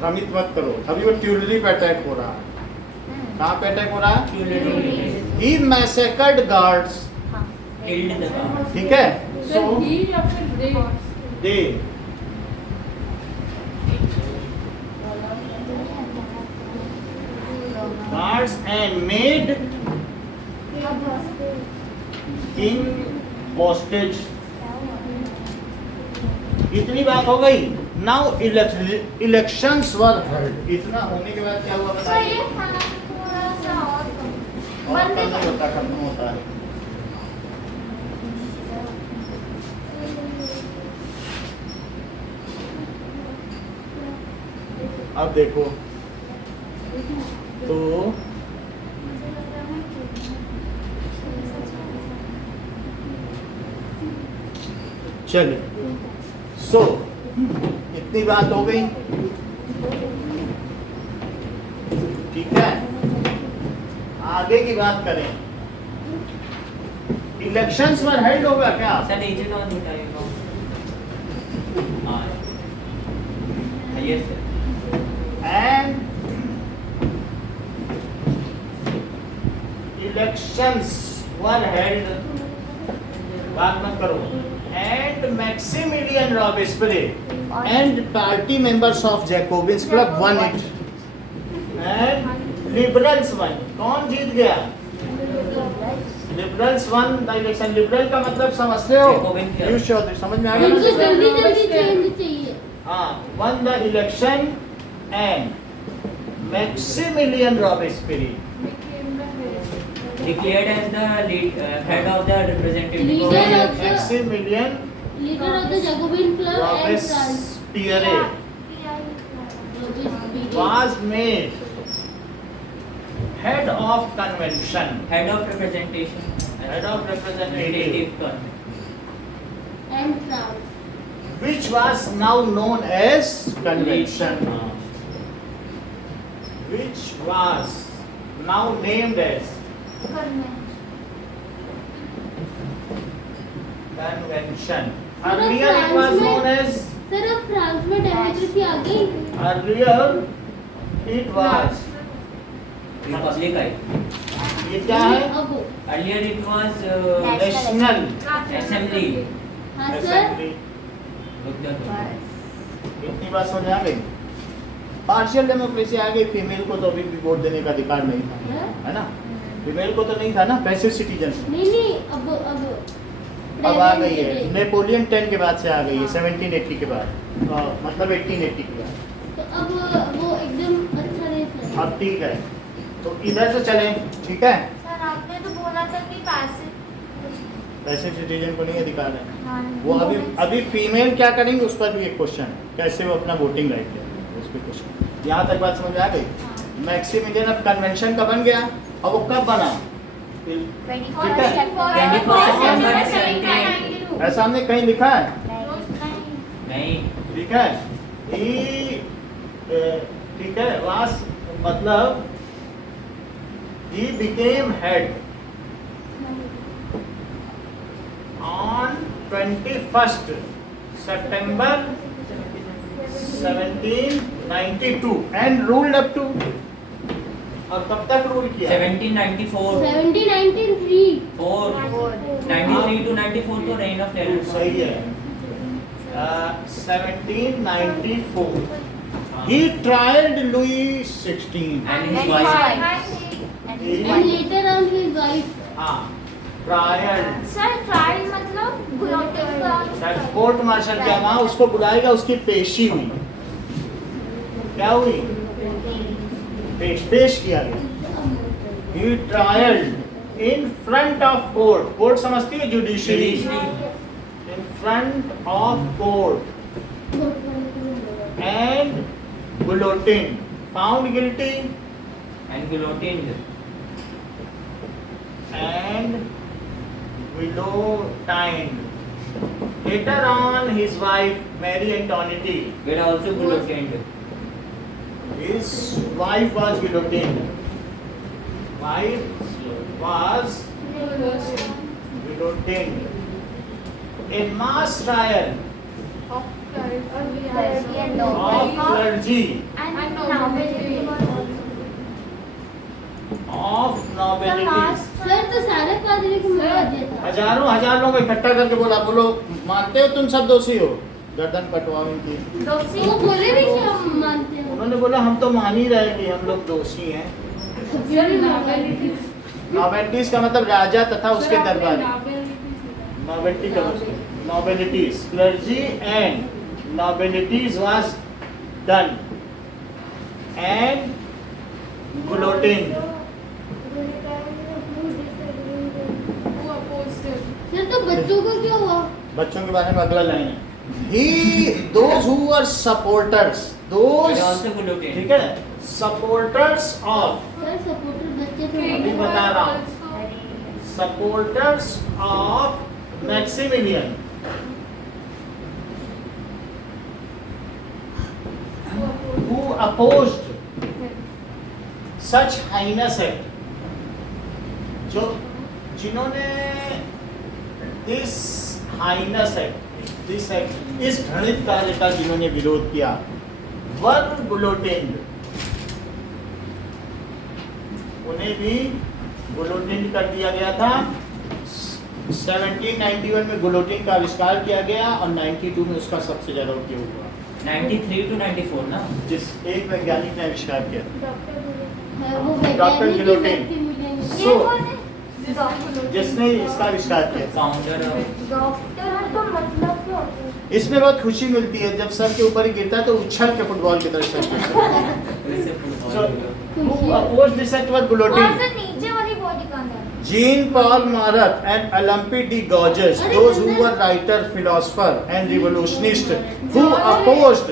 भ्रमित मत करो। अभी वो ट्यूलरी पे अटैक हो रहा है। कहाँ पे अटैक हो रहा है? ही मैसेकर्ड गार्ड्स, ठीक है। सर ही या फिर दे? दे guards and made king hostage। इतनी बात हो गई। Now elections were held. इतना होने के बाद क्या हुआ तो बताइए? ये खाना थोड़ा सा और करो। और बंदे खत्म होता खत्म होता है। अब देखो तो चलो, सो इतनी बात हो गई, ठीक है। आगे की बात करें, इलेक्शंस पर हेल्ड होगा क्या? सर नीचे कौन दिखा है वो? हाँ yes sir. And elections were held, बात मत करो, and Maximilian Robespierre and party members of Jacobins Club won it, and liberals won। कौन जीत गया? Liberals one the election. Liberal का मतलब समझते हो? Jacobin क्या? पीयूष चौधरी, समझ में आ गया? उनको ना? जल्दी जल्दी चेंज चाहिए। won the election and Maximilian Robespierre Declared as the head of the representative Leader of the- Maximilian leader of the Jacobin club and France. Robespierre Robespierre was made head of convention, Head of representation. head of representative, Representative con. And France. which was now known as convention, which was now named as convention. Earlier it was known as, sir अब France में democracy आ गई. earlier it was, Republic आई. ये क्या है? अब Earlier it was National Assembly. हाँ sir. Assembly. Look the इतनी बात समझ आ गई? पार्शियल डेमोक्रेसी आ गई. फीमेल को तो अभी भी वोट देने का अधिकार नहीं था, है ना? फीमेल को तो नहीं था ना, पैसिव सिटीजन. नहीं अब आ गई है. नेपोलियन 10 के बाद से आ गई है, 1780 के बाद, मतलब 1880 के बाद. तो अब वो एकदम अच्छा नहीं सर. अब ठीक है, तो इधर से चलें, ठीक है? सर आपने तो बोला था कि पैसे पैसिव सिटीजन को नहीं अधिकार है. हाँ, वो अभी फीमेल क्या करेंगे उस पर भी एक क्वेश्चन है, कैसे वो अपना वोटिंग राइट लेंगे, उस पर क्वेश्चन. यहाँ तक बात समझ आ गई? मैक्सिमिलियन अब कन्वेंशन का बन गया. अब वो कब बना? ऐसा हमने कहीं लिखा है? नहीं. ठीक है. ठीक है. लास्ट मतलब he became head on 21st September 1792 and ruled up to, और कब तक रूल किया? 1794. 1793. 93 to 94 तो reign of terror. सही है. 1794 he tried Louis XVI And his wife. And later on his wife. हाँ, trial. सर ट्रायल मतलब गुलाटी कोर्ट मार्शल क्या वहाँ उसको बुलाएगा, उसकी पेशी हुई. क्या हुई? पेश किया गया. He tried in front of court. Court समझती है judiciary. In front of court and guillotined, found guilty And guillotined. and guillotined. Later on, his wife Mary Antoinette, Were also guillotined. his wife was guillotined. Wife was guillotined. A mass trial of clergy, of nobility. Sir तो सारे पादरी को मार दिया था. हजार लोगों को इकट्ठा करके बोलो मानते हो तुम सब दोषी हो, गर्दन कटवाओ इनकी. वो बोले भी कि हम मानते हैं. उन्होंने बोला हम तो मान ही रहे कि हम लोग दोषी हैं. नोबेलिटीज का मतलब राजा तथा उसके दरबारी. नोबेलिटी का nobilities, clergy and nobilities was done and guillotine. Sir तो बच्चों को क्या हुआ? बच्चों के बारे में अगला लाइन है. Those who were supporters, those, Were also guillotined. ठीक है, supporters of, सर सपोर्टर बच्चे थे. अभी बता रहा हूँ, supporters of Maximilian, who opposed such heinous act, जो जिन्होंने इस heinous act, this act, इस घृणित कार्य का जिन्होंने विरोध किया, were guillotined, उन्हें भी गुलोटिन कर दिया गया था. 1791 में गुलोटिन का आविष्कार किया गया और 92 में उसका सबसे ज्यादा उपयोग हुआ. 93 to 94 ना. जिस एक वैज्ञानिक ने आविष्कार किया. वो डॉक्टर वैज्ञानिक गिलोटिन. मैक्सिमिलियन. So, जिसने इसका आविष्कार किया. Founder of. डॉक्टर का मतलब क्या होता है? इसमें बहुत खुशी मिलती है जब सर के ऊपर ही गिरता है तो उछल के फुटबॉल की तरह से. वैसे So, football. who opposed this act were और guillotined? सर नीचे वाली बॉडी का अंदर Jean-Paul Marat and Olympe de Gouges, those who were writer, philosopher and revolutionist who opposed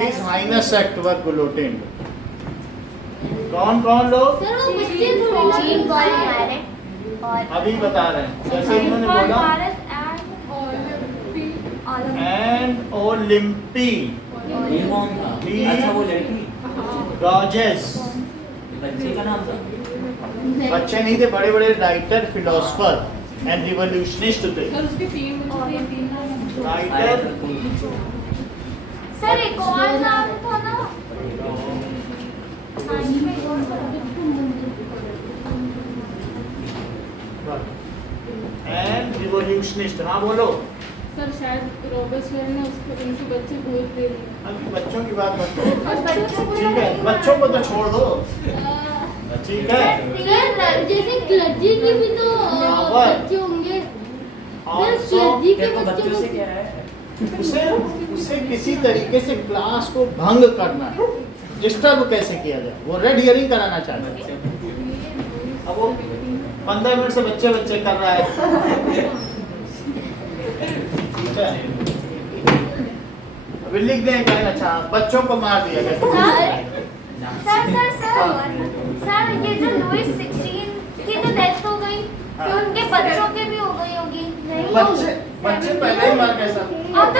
His Highness Act were guillotined. कौन कौन लोग? सर वो बच्चे थोड़ी चीन ना गॉट मैरिड और अभी बता रहे हैं, जैसे इन्होंने बोला एंड ओलिम्पी ये कौन था? ये- अच्छा वो लड़की, रॉजेस, बच्चे का नाम था। बच्चे नहीं थे, बड़े बड़े राइटर, फिलोसफर एंड रिवोल्यूशनिस्ट थे। सर उसके 3 बच्चे थे, 3 नाम। राइटर, सर एक और नाम था ना एंड रिवोल्यूशनिस्ट। हाँ बोलो। सर शायद रॉबर्टसवेयर ने उसको उनके बच्चे भूल दे दिए। अभी बच्चों की बात मत करो, और बच्चों को ठीक है, बच्चों को तो छोड़ दो, ठीक है। सर जैसे क्लर्जी की भी तो बच्चे होंगे। सर क्लर्जी के तेरे को बच्चे बच्चों से को क्या है? उसे किसी तरीके से क्लास को भंग करना है, डिस्टर्ब कैसे किया जाए, वो रेड हियरिंग कराना चाहते हैं। अब वो 15 मिनट से बच्चे बच्चे कर रहा है, ठीक है। अभी लिख दें क्या? अच्छा, बच्चों को मार दिया गया। सर ये जो लुइस 16 की तो डेथ हो गई, तो उनके बच्चों के भी हो गई होगी। नहीं बच्चे बच्चे पहले ही मर गए सब। और तो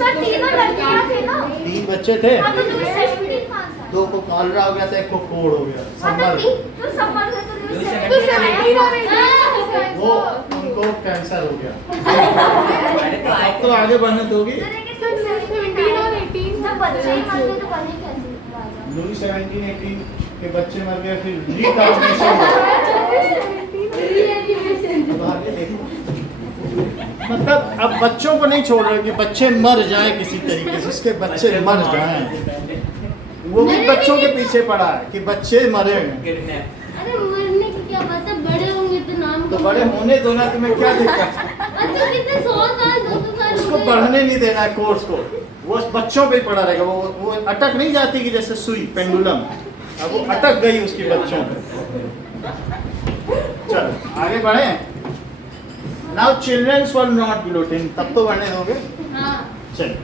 सर तीनों लड़कियां थे ना। 3 बच्चे थे, हाँ तो लुइस 17 कहाँ था? 2 को कॉलरा हो गया था, 1 को कोड़ हो गया। हाँ तो संभल, तो सब मर गए, तो लुइस लुइस 17 वो उनको कैंसर हो गया। अरे तो आए अब तो आगे बढ़ने दोगी। जब बच्चे ही मर गए तो बने कैसे राजा? लुई 17-18 के बच्चे मर गए, फिर रिकॉग्निशन हुआ। मतलब अब बच्चों को नहीं छोड़ रहे कि बच्चे मर जाए किसी तरीके से, उसके बच्चे मर जाएं। वो भी बच्चों के पीछे पड़ा है कि बच्चे मरे। किडनैप। अरे मरने की क्या बात है, बड़े होंगे तो नाम तो बड़े होने दो ना, तुम्हें क्या दिक्कत? अच्छा कितने 100 साल 200 साल उसको हो गए। पढ़ने नहीं देना है कोर्स को, वो बच्चों पे ही पड़ा रहेगा। वो अटक नहीं जाती कि जैसे सुई पेंडुलम, अब वो अटक गई उसकी बच्चों पे। चलो आगे बढ़े। Now childrens were not gluten, तब तो बढ़ने दोगे। हाँ चलो,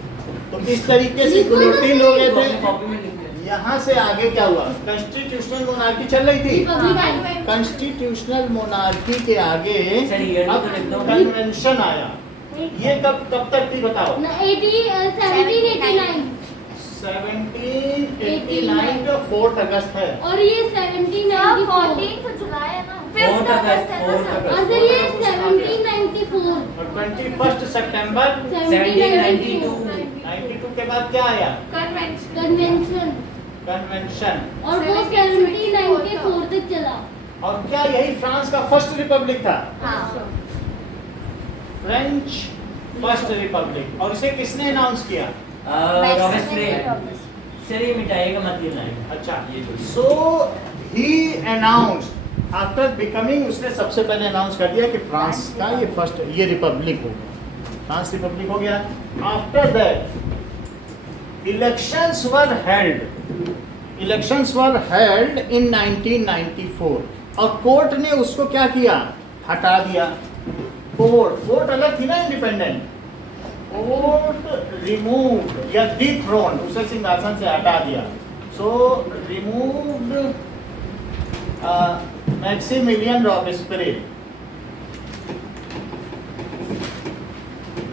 तो किस तरीके से ग्लूटिन हो गए थे। कॉपी में लिख दे। यहाँ से आगे क्या हुआ? कॉन्स्टिट्यूशनल मोनार्की चल रही थी। रिपब्लिक कॉन्स्टिट्यूशनल मोनार्की के आगे सर, ये अब तो लिख दो। कन्वेंशन आया। ये कब तक थी बताओ? 1789 1789 का 4 अगस्त है। और ये 1794 14 जुलाई है ना? 4th 5th अगस्त है ना अगस्त, सर? और सर ये 1794 और 21 सितंबर 1792 92 के बाद क्या आया? Convention, convention. और वो 1794 तक चला। और क्या यही फ्रांस का फर्स्ट रिपब्लिक था? हाँ। French first Republic. और इसे किसने अनाउंस किया? रॉबर्टसवेयर। सर ये मिटाइएगा मत, ये लाइन। अच्छा, ये तो सो ही अनाउंस्ड आफ्टर बिकमिंग, उसने सबसे पहले अनाउंस कर दिया कि फ्रांस का ये फर्स्ट ये रिपब्लिक होगा, फ्रांस रिपब्लिक हो गया। After that elections were held in 1994 और कोर्ट ने उसको क्या किया? हटा दिया। कोर्ट अलग थी ना, इंडिपेंडेंट। कोर्ट रिमूव्ड या डिथ्रोन, उसे सिंहासन से हटा दिया। So removed Maximilian Robespierre.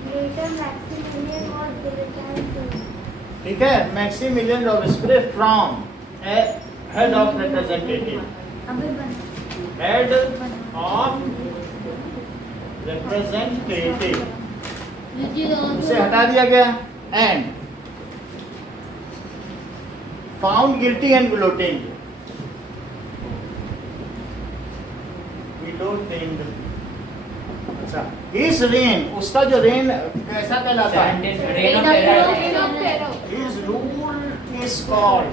Greater Maximilian was delegated. ठीक है, Maximilian Robespierre from head of representative, अभी बना। हेड ऑफ रिप्रेजेंटेटिव, उसे हटा दिया गया। And found guilty and guillotining. अच्छा, इस रेन, उसका जो रेन कैसा कहलाता है? Reign of terror. His rule is called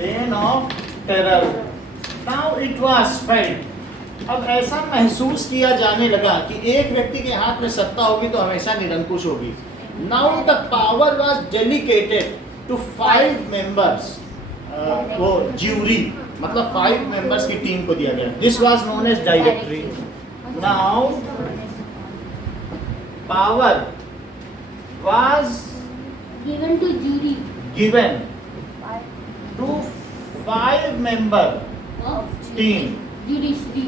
reign of terror. Now it was felt. अब ऐसा महसूस किया जाने लगा कि एक व्यक्ति के हाथ में सत्ता होगी तो हमेशा निरंकुश होगी। Now the power was delegated to 5 members. वो ज्यूरी मतलब 5 members की टीम को दिया गया। This was known as directory. Now power was given to jury given to 5 member of team, judiciary.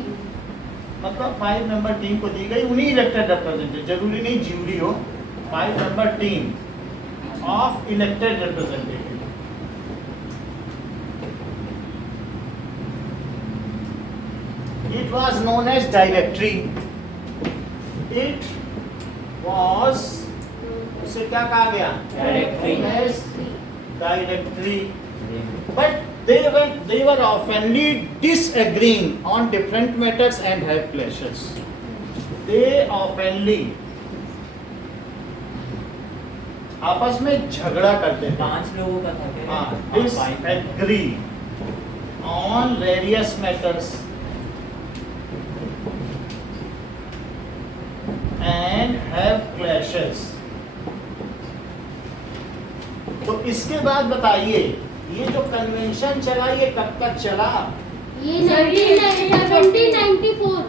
मतलब 5 मेंबर टीम को दी गई, उन्हीं इलेक्टेड रिप्रेजेंटेटिव, जरूरी नहीं ज्यूरी हो, 5 member team of elected representative. It was known as directory. It was, उसे क्या कहा गया? Directory. Known as directory. But they were oftenly disagreeing on different matters and have clashes. They oftenly आपस में झगड़ा करते थे। 5 लोगों का था क्या? हाँ, five. disagree on various matters and have clashes. तो इसके बाद बताइए, ये जो कन्वेंशन चला ये कब तक चला? ये 1794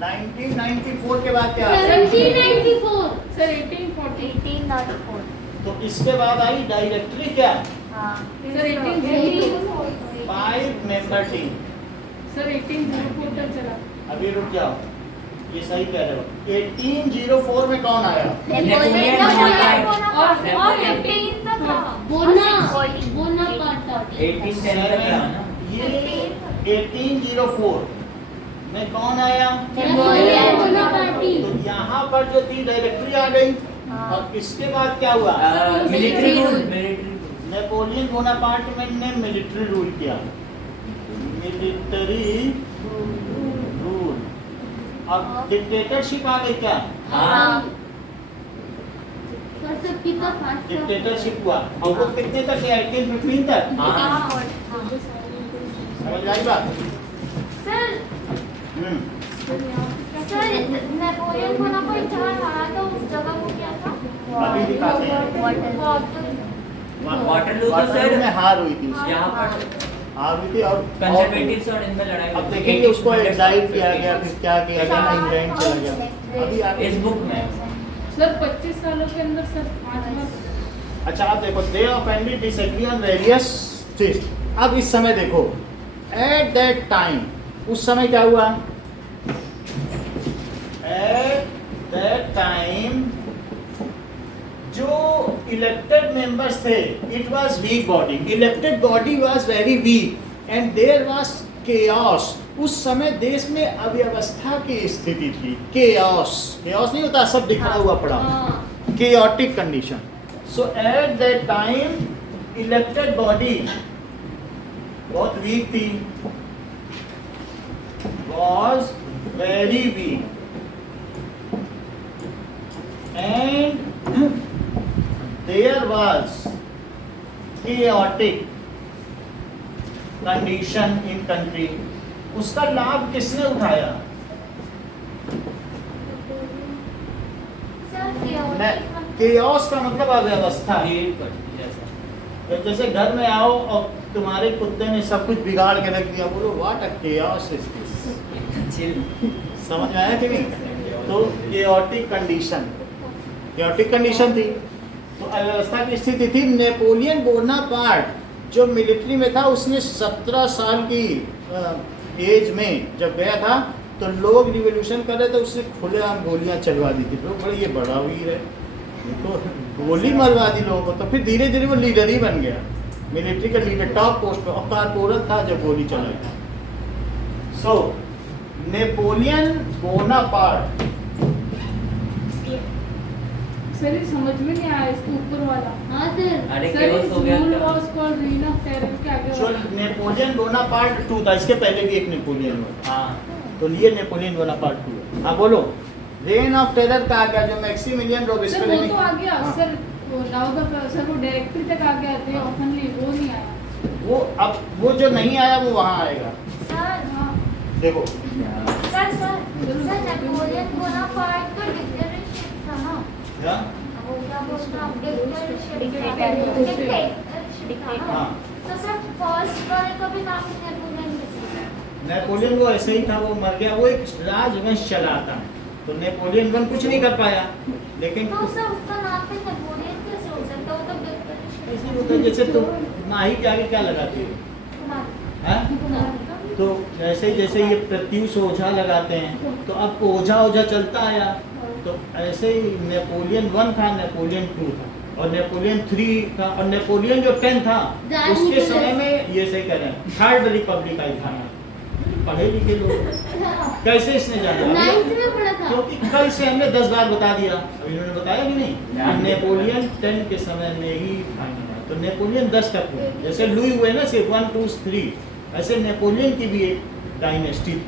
1994 के बाद क्या? 1794 सर 1840 1804 तो इसके बाद आई डायरेक्टरी क्या? हाँ सर 1804 5 मेंबर टीम। सर 1804 तक चला। अभी रुक जाओ, ये सही कह रहे हो। 1804 में कौन आया? नेपोलियन और 15 तक था बोनापार्ट 1810 तक रहा ना। ये 1804 में कौन आया? नेपोलियन बोनापार्टी। तो यहाँ पर जो थी डायरेक्टरी आ गई, और इसके बाद क्या हुआ? Military rule. नेपोलियन बोनापार्ट ने मिलिट्री रूल किया, मिलिट्री रूल। अब डिक्टेटरशिप आ गई क्या? हाँ। सर सबकी का फास्ट डिक्टेटरशिप हुआ, और वो कितने तक है? 1815 तक। हाँ। समझ आई बात? सर हम्म। सर नेपोलियन बोनापार्ट जहाँ रहा था उस जगह को क्या था? अभी दिखाते हैं। वाटरलू तो वाटरलू में सर हार हुई थी, यहाँ पर हार हुई थी, और कंजर्वेटिव्स और इनमें लड़ाई अब हुई। देखेंगे उसको एक्साइल किया गया, फिर क्या किया गया ना, इंग्लैंड चला गया। अभी आगे इस बुक में सर 25 सालों के अंदर सर 5 बार। अच्छा आप देखो, दे ऑफेंडली डिसएग्री ऑन वेरियस थिंग्स। अब इस समय देखो, एट दैट टाइम, उस समय क्या हुआ? एट दैट टाइम जो इलेक्टेड मेंबर्स थे, it was weak body, elected body was very weak and there was chaos. उस समय देश में अव्यवस्था की स्थिति थी। केओस, केओस नहीं होता सब बिखरा हुआ पड़ा, chaotic condition. So at that time elected body बहुत weak थी, was very weak, and there was chaotic condition in country. उसका लाभ किसने उठाया? केओस का मतलब अव्यवस्था। जैसे घर में आओ और तुम्हारे कुत्ते ने सब कुछ बिगाड़ के रख दिया, बोलो what a chaos is this. समझ में आया कि नहीं? तो केओटिक कंडीशन थी, तो अव्यवस्था की स्थिति थी। नेपोलियन बोनापार्ट जो मिलिट्री में था, उसने 17 साल की एज में जब गया था तो लोग रिवोल्यूशन कर रहे थे, उसने खुलेआम गोलियां चलवा दी थी। लोग बड़े ये बड़ा वीर है, तो गोली मरवा दी लोगों को। तो फिर धीरे धीरे वो लीडर ही बन गया, मिलिट्री का लीडर, टॉप पोस्ट पे, और कारपोरल था जब गोली चलाई। सो नेपोलियन बोनापार्ट, सर ये समझ में नहीं आया इसके ऊपर वाला। हाँ सर अरे सर केवल इस हो गया रूल था। Was called rain of terror के आगे जो वाला। नेपोलियन बोनापार्ट 2 था, इसके पहले भी एक नेपोलियन हुआ, हाँ। तो ये नेपोलियन बोनापार्ट 2 है। हाँ बोलो, रेन ऑफ टेरर का आ गया, जो मैक्सिमिलियन सर वो रोबेस्पियर। तो आ गया हाँ। सर, वो नाउ द सर वो डायरेक्टरी तक आ गया थे, ओपनली वो नहीं आया। वो अब वो जो नहीं आया वो वहाँ आएगा। सर हाँ देखो सर नेपोलियन बोनापार्ट तो डिक्टेटरशिप था ना? क्या? वो क्या बोलते हैं? डिक्टेटरशिप था ना? हाँ, तो सर फर्स्ट वाले का भी नाम नेपोलियन कैसे? नेपोलियन वो ऐसे ही था, वो मर गया, वो एक राजवंश चलाता है, तो नेपोलियन कुछ नहीं कर पाया। लेकिन तो सर उसका नाम भी नेपोलियन कैसे हो सकता है? वो तो होता है। जैसे तुम माही के आगे क्या लगाती हो, हैं? तो जैसे जैसे ये प्रत्यूष ओझा लगाते हैं, तो अब ओझा ओझा चलता आया। तो ऐसे ही नेपोलियन 1 था, नेपोलियन 2 था, और नेपोलियन 3 था, और नेपोलियन जो 10 था उसके समय में ये सही कह रहे हैं, थर्ड रिपब्लिक आई था। पढ़े लिखे लोग कैसे इसने जाना? 9th में पढ़ा था। क्योंकि कल से हमने 10 बार बता दिया, अब इन्होंने बताया कि नहीं। नेपोलियन 10 के समय में ही फाइनल है, तो नेपोलियन 10 तक हुए। जैसे लुई हुए ना सिर्फ 1, 2, 3, ऐसे नेपोलियन की भी एक डायनेस्टी थी।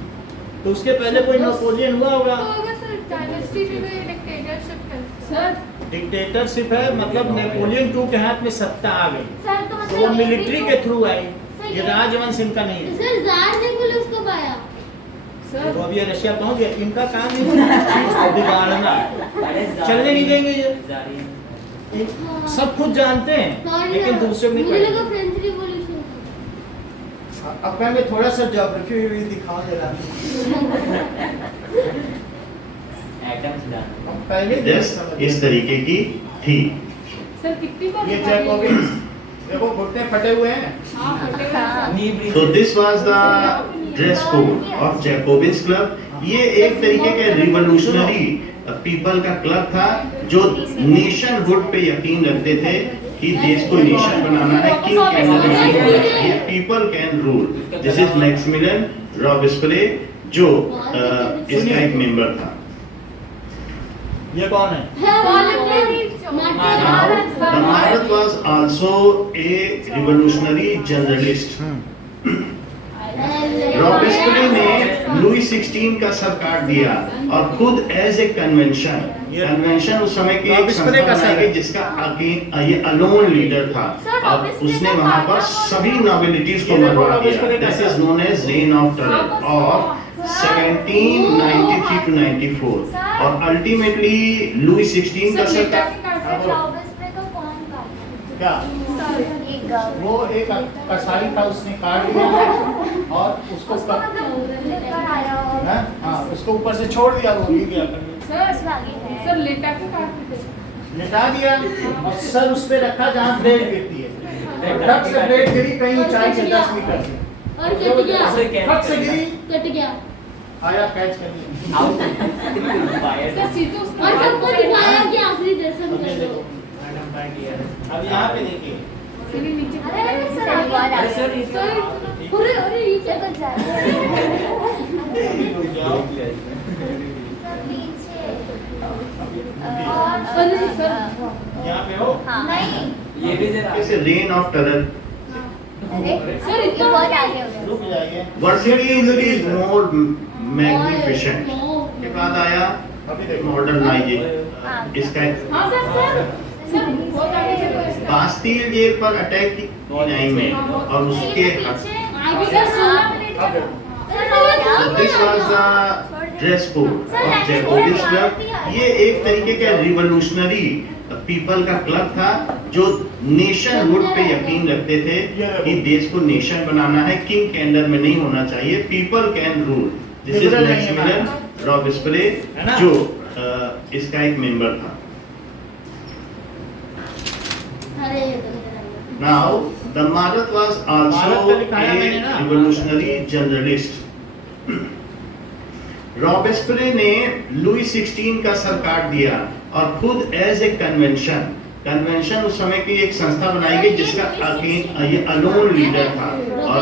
तो उसके पहले कोई नेपोलियन हुआ होगा। सर डिक्टेटरशिप है मतलब नेपोलियन 2 के हाथ में सत्ता आ गई, सर तो तो मतलब वो मिलिट्री के थ्रू आई। सर, ये राजवंश इनका नहीं है। सर जार निकोलस कब आया? सर तो अभी रशिया पहुंच गया, इनका काम ही है बिगाड़ना, चलने नहीं देंगे ये। सब खुद जानते हैं लेकिन दूसरे को नहीं मुझे लगा पढ़ेंगे। French revolution. अब मैं थोड़ा सा ज्योग्राफी भी दिखाऊं जरा। पहले दिन This समझ इस तरीके की थी। सर कितनी बार ये दिखा दिया? जैकोबिन्स देखो घुटने फटे हुए हैं। हाँ फटे हुए हैं, sir. So this was the dress code of Jacobins Club. ये एक तरीके के रिवोल्यूशनरी पीपल का क्लब था जो नेशनहुड पे यकीन रखते थे कि देश को नेशन बनाना है, किंग कैन रूल, ये people can rule. This is Maximilian Robespierre जो इसका एक मेंबर था। ये कौन है? Now, the Marat was also a revolutionary journalist. रॉबेस्पियरे ने लुई 16 का सर काट दिया और खुद एज ए कन्वेंशन उस समय की एक रॉबेस्पियरे संस्था का सर बनाई है। जिसका ये अलोन लीडर था। सर, अब रॉबेस्पियरे उसने का वहां पर कार्य सभी नॉबिलिटीज को ये देखो, मरवा दिया। रॉबेस्पियरे का this sir. Is known as reign of terror of 1793 to 94 और अल्टीमेटली लुई 16 का सर क्या वो एक कसाई था, उसने काट दिया और उसको हाँ उसको ऊपर से छोड़ दिया, वो गिर गया। सर लेटा के काटते थे। लिटा दिया और सर उस पे रखा जहाँ ब्लेड गिरती है। ट्रक से ब्लेड गिरी कहीं ऊंचाई से 10 मीटर से, और कट गया। ट्रक से गिरी, कट गया। आया कैच कर लिया। सर सीधे उसने और सबको दिखाया कि आखिरी दर्शन अब ये कर देखो, लो। अब यहाँ पे देखिए सर ये नीचे अरे अरे ये क्या कर रहा यहाँ पे हो ये भी जरा इसे रेन ऑफ टेरर सर इतना बहुत आगे हो गया। रुक जाइए। वर्सिटी इज मोर मैग्निफिसेंट के बाद आया अभी देखो मॉडर्नाइजेशन। इसका हाँ सर बहुत आगे चलो इसका। बास्टिल जेल पर अटैक की 19 में और उसके आगे सर 16 मिनट अब देखो this was the dress code of Jacobins club. ये एक तरीके का रिवोल्यूशनरी पीपल का क्लब था जो नेशनहुड पे यकीन रखते थे कि देश को नेशन बनाना है, किंग के अंडर में नहीं होना चाहिए, people can rule. This is Maximilian Robespierre जो इसका एक मेंबर था। Now, the Marat was also Marat का a लिखाया मैंने ना। revolutionary journalist. रॉबेस्पियरे ने लुई 16 का सर काट दिया और खुद एज ए कन्वेंशन उस समय की एक संस्था बनाई गई जिसका ये अलोन लीडर था और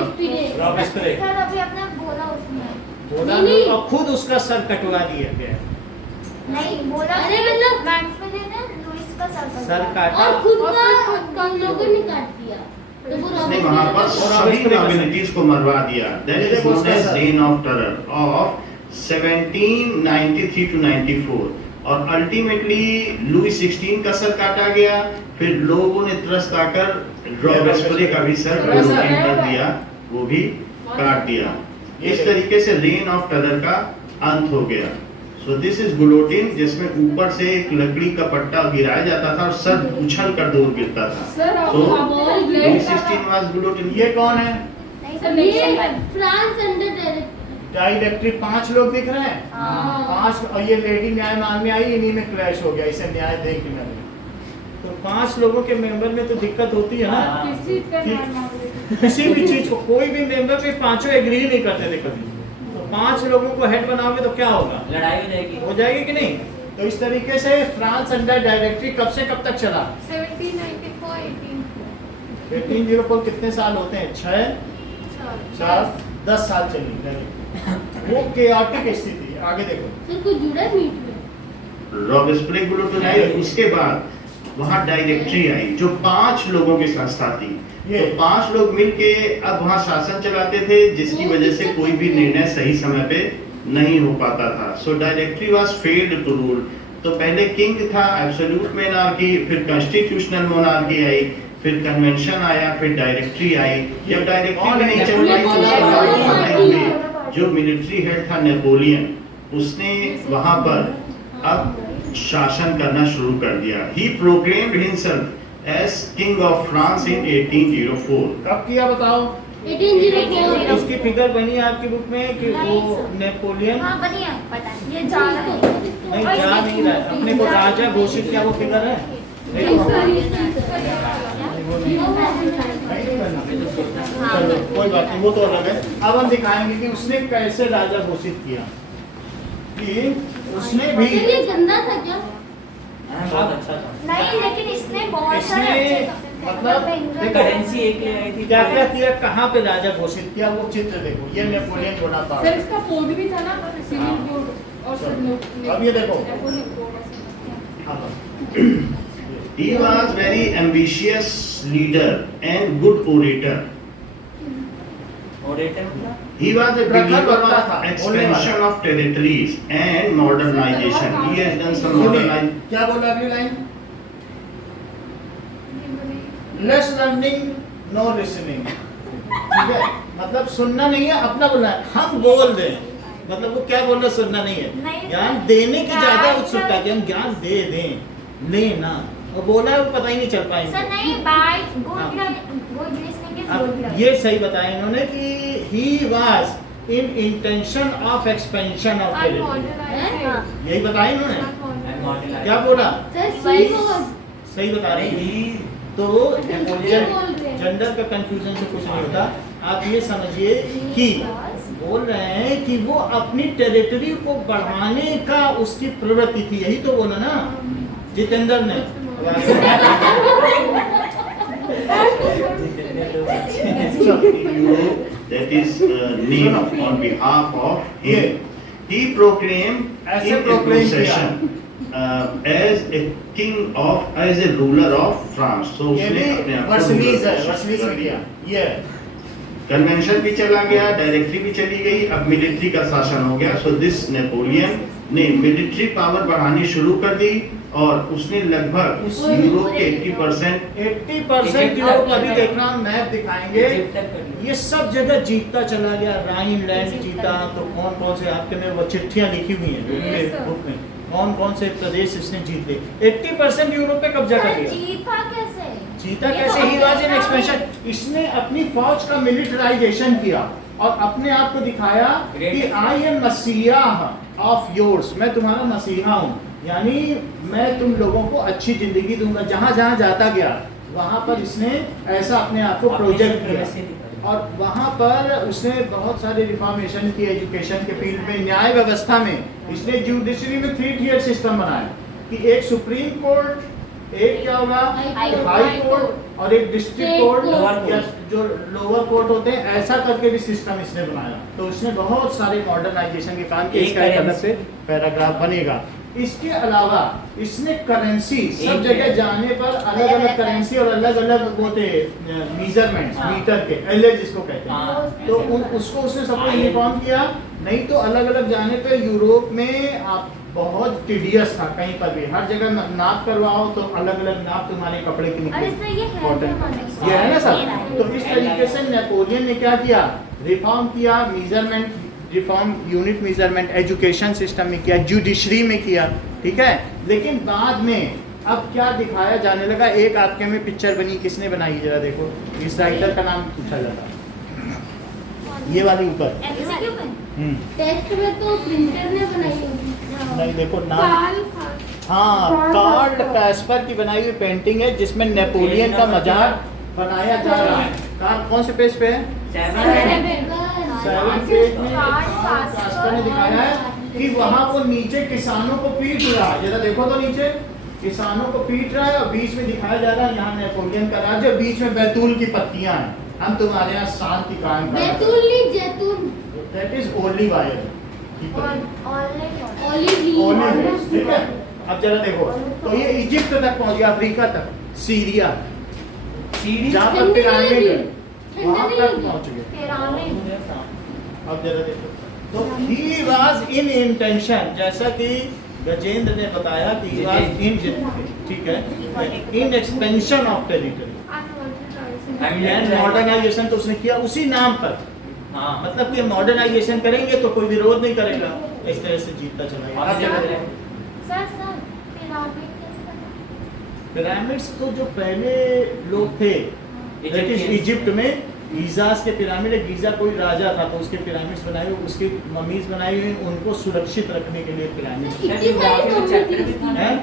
रॉबेस्पियरे सर अभी अपना बोला उसने बोला नहीं। और खुद उसका सर कटवा दिया गया। नहीं बोला अरे मतलब- मैक्सवेल ने लुइस का सर काटा और खुद का हम लोगों ने काट दिया। तो वो उसने वहां पर सभी नॉबिलिटीज को मरवा दिया। That is known as reign of terror of 1793 to 94 और अल्टीमेटली लुई 16 का सर काटा गया। फिर लोगों ने त्रस्त आकर रॉबेस्पियरे का भी सर गुलोटिन कर दिया, वो भी काट दिया। इस तरीके से रेन ऑफ टेरर का अंत हो गया। सो दिस इज गुलोटिन, जिसमें ऊपर से एक लकड़ी का पट्टा गिराया जाता था और सर उछल कर दूर गिरता था। सर तो बॉल लुई ब्लेड 16 वाज गुलोटिन। ये कौन है? नहीं सर, ये फ्रांस अंडर डायरेक्ट। डायरेक्टरी 5 लोग दिख रहे हैं। हाँ। 5 और ये लेडी न्याय मांगने आई, इन्हीं में क्लैश हो गया, इसे न्याय दे कि नहीं। तो 5 लोगों के मेंबर में तो दिक्कत होती है ना। हाँ। किस चीज का नाम मांगते थे? किसी भी चीज को कोई भी मेंबर पे 5 एग्री नहीं करते थे कभी। तो 5 लोगों को हेड बनाओगे तो क्या होगा, लड़ाई हो जाएगी। हो जाएगी कि नहीं। तो इस तरीके से फ्रांस अंडर डायरेक्टरी कब से कब तक चला? 1804 कितने साल होते हैं? 6 4 10 साल चली। वो केओटिक स्थिति है। आगे देखो। सर कुछ जुड़ा है मीट में? रॉबेस्पियर ग्रुप तो नहीं, उसके बाद वहाँ डायरेक्टरी आई जो 5 लोगों की संस्था थी। ये 5 लोग मिलके अब वहाँ शासन चलाते थे, जिसकी वजह से कोई भी निर्णय सही समय पे नहीं हो पाता था। So directory was failed to rule. तो पहले किंग था, एब्सोल्यूट मोनार्की, फिर कॉन्स्टिट्यूशनल मोनार्की आई, फिर कन्वेंशन आया, फिर डायरेक्टरी आई। जब डायरेक्टरी में नहीं चल रही तो उसके बाद हुए जो मिलिट्री हेड था नेपोलियन, उसने वहाँ पर अब शासन करना शुरू कर दिया। He proclaimed himself as king of France in 1804। कब किया बताओ? 1804। इसकी फिगर बनी है आपकी बुक में कि वो नेपोलियन हाँ बढ़िया पता है, ये जा रहा है। नहीं जा नहीं रहा है, अपने को राजा घोषित किया, वो फिगर है नहीं चलो कोई बात नहीं, वो तो अलग है। अब हम दिखाएंगे कि उसने कैसे राजा घोषित किया, कि उसने भी सर ये गंदा था क्या? बहुत अच्छा था। नहीं लेकिन इसने बहुत सारे इसने अच्छे मतलब करेंसी एक ले आई थी। क्या क्या किया, कहाँ पे राजा घोषित किया, वो चित्र देखो। ये नेपोलियन बोनापार्ट। सर इसका कोड भी था ना, सिविल कोड और चलो, अब ये देखो। Napoleon code. हाँ, बस। He was very ambitious leader and good orator. Auditor मतलब He was a प्रखर believer वक्ता था, of expansion of territories and modernization. He has done some सुनिए, modernization. क्या बोला अगली line? Less learning know listening. ठीक है, मतलब सुनना नहीं है, अपना बोलना है। हम बोल दें, मतलब वो क्या बोल रहे, सुनना नहीं है। नहीं, ज्ञान देने की ज्यादा ज्ञान उत्सुकता है कि हम ज्ञान दे दें, लेना और बोला है वो पता ही नहीं चल सर पाएंगे। नहीं बाय हाँ। गुड लिसनिंग इज अब गुड। ये सही बताया इन्होंने कि he was in intention of expansion of territory। यही बताया इन्होंने। क्या बोला? सर सी बोल। सही बता रहे हैं। नहीं, तो जेंडर का कंफ्यूजन से कुछ नहीं होता। आप ये समझिए कि बोल रहे हैं कि वो अपनी टेरिटरी को बढ़ाने का उसकी प्रवृत्ति थी, यही तो बोला ना जितेंद्र ने। That is named on behalf of him. He proclaimed ऐसे in a proclaim procession as a ruler of France. So ये उसने भी अपने आप को वर्सलीज ruler है, घोषित वर्सलीज कर में दिया। किया ये। कन्वेंशन भी चला गया, डायरेक्टरी भी चली गई, अब मिलिट्री का शासन हो गया। सो दिस नेपोलियन ने मिलिट्री पावर बढ़ानी शुरू कर दी और उसने लगभग उस यूरोप के 80% यूरोप, अभी देखना मैप दिखाएंगे, इजिप्ट तक कर लिया। ये सब जगह जीतता चला गया। राइन लैंड जीता, तो कौन कौन से आपके में वो चिट्ठियां लिखी हुई हैं Yes, sir. बुक में, कौन कौन से प्रदेश इसने जीत लिए। 80% यूरोप पे कब्जा कर लिया। जीता कैसे? जीता ये कैसे? तो ही वाज इन अपने एक्सपेंशन। इसने अपनी फौज का मिलिटराइजेशन किया और अपने आप को दिखाया कि आई एम मसीहा ऑफ योर्स, मैं तुम्हारा मसीहा हूँ, यानी मैं तुम लोगों को अच्छी जिंदगी दूंगा। जहाँ जहाँ जाता गया वहाँ पर इसने ऐसा अपने आप को प्रोजेक्ट किया और वहाँ पर उसने बहुत सारे रिफॉर्मेशन की एजुकेशन के फील्ड में। न्याय व्यवस्था में इसने जुडिशरी में 3 tier सिस्टम बनाया कि एक सुप्रीम कोर्ट, एक क्या होगा हाई कोर्ट और एक डिस्ट्रिक्ट State कोर्ट court। या जो लोअर कोर्ट होते हैं, ऐसा करके भी सिस्टम इसने बनाया। तो उसने बहुत सारे मॉडर्नाइजेशन के काम किए। इसका एक अलग से पैराग्राफ बनेगा। इसके अलावा इसने करेंसी, सब जगह जाने पर अलग अलग करेंसी और अलग अलग वो थे मेजरमेंट्स, हाँ। मीटर के, एलए जिसको कहते हैं। हाँ, तो उसको उसने सबको यूनिफॉर्म किया। नहीं तो अलग अलग जाने पे यूरोप में आप बहुत टीडियस था, कहीं पर भी हर जगह नाप करवाओ तो अलग अलग नाप तुम्हारे कपड़े की अरे सर ये है कॉटन। ये है ना सर। तो इस तरीके से नेपोलियन ने क्या किया, रिफॉर्म किया, measurement reform, unit measurement education system में किया, जुडिशरी में किया, ठीक है। लेकिन बाद में अब क्या दिखाया जाने लगा, एक आपके में पिक्चर बनी, किसने बनाई जरा देखो, इस राइटर का नाम पूछा जाता, ये वाली ऊपर। एमसीक्यू में हम्म, टेस्ट में तो प्रिंटर ने बनाई होगी। नहीं देखो नाम, काल हाँ, कार्ल कैस्पर की बनाई हुई पेंटिंग है जिसमें नेपोलियन का मजार बनाया जा रहा है। कार्ल कौन से पेज पे है? 7 पेज में कार्ल कैस्पर ने दिखाया है कि वहाँ वो नीचे किसानों को पीट रहा है। जरा देखो तो नीचे किसानों को पीट रहा है और बीच में दिखाया जा रहा है यहाँ नेपोलियन का राज्य, बीच में बैतूल की पत्तियां हैं। हम तुम्हारे यहाँ शांति कायम कर बैतूल नहीं जैतून, that is olive oil, olive ठीक है। अब जरा देखो तो ये इजिप्ट तक पहुंच गया, अफ्रीका तक, सीरिया जहाँ पर पिरामिड है वहां तक पहुंच गए। अब जरा देखो तो ही वाज इन इंटेंशन, जैसा कि गजेंद्र ने बताया कि he was in, ठीक है, in expansion of territory and modernisation तो उसने किया उसी नाम पर। हाँ मतलब कि मॉडर्नाइजेशन करेंगे तो कोई विरोध नहीं करेगा, इस तरह से जीतता चला गया। पिरामिड्स तो जो पहले लोग थे इजिप्ट में, गीज़ास के पिरामिड है, गीज़ा कोई राजा था तो उसके पिरामिड्स बनाए हुए, उसके ममीज बनाई हुई, उनको सुरक्षित रखने के लिए पिरामिड्स हैं।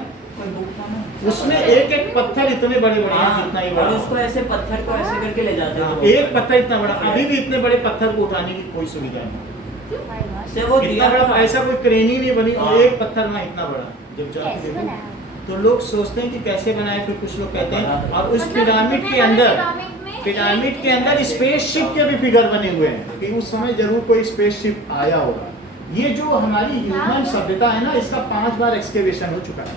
उसमें एक एक पत्थर इतने बड़े बड़े हैं जितना ही बड़ा, और उसको ऐसे पत्थर को ऐसे करके ले जाते हैं। एक पत्थर इतना बड़ा, अभी भी इतने बड़े पत्थर को उठाने की कोई सुविधा नहीं, से वो इतना बड़ा ऐसा कोई क्रेन ही नहीं बनी और एक पत्थर वहाँ इतना बड़ा। जब जाके देखो तो लोग सोचते हैं कि कैसे बनाए, फिर कुछ लोग कहते हैं। और उस पिरामिड के अंदर स्पेसशिप के भी फिगर बने हुए हैं कि उस समय जरूर कोई स्पेसशिप आया होगा। ये जो हमारी ह्यूमन सभ्यता है ना, इसका 5 बार एक्सकेवेशन हो चुका है,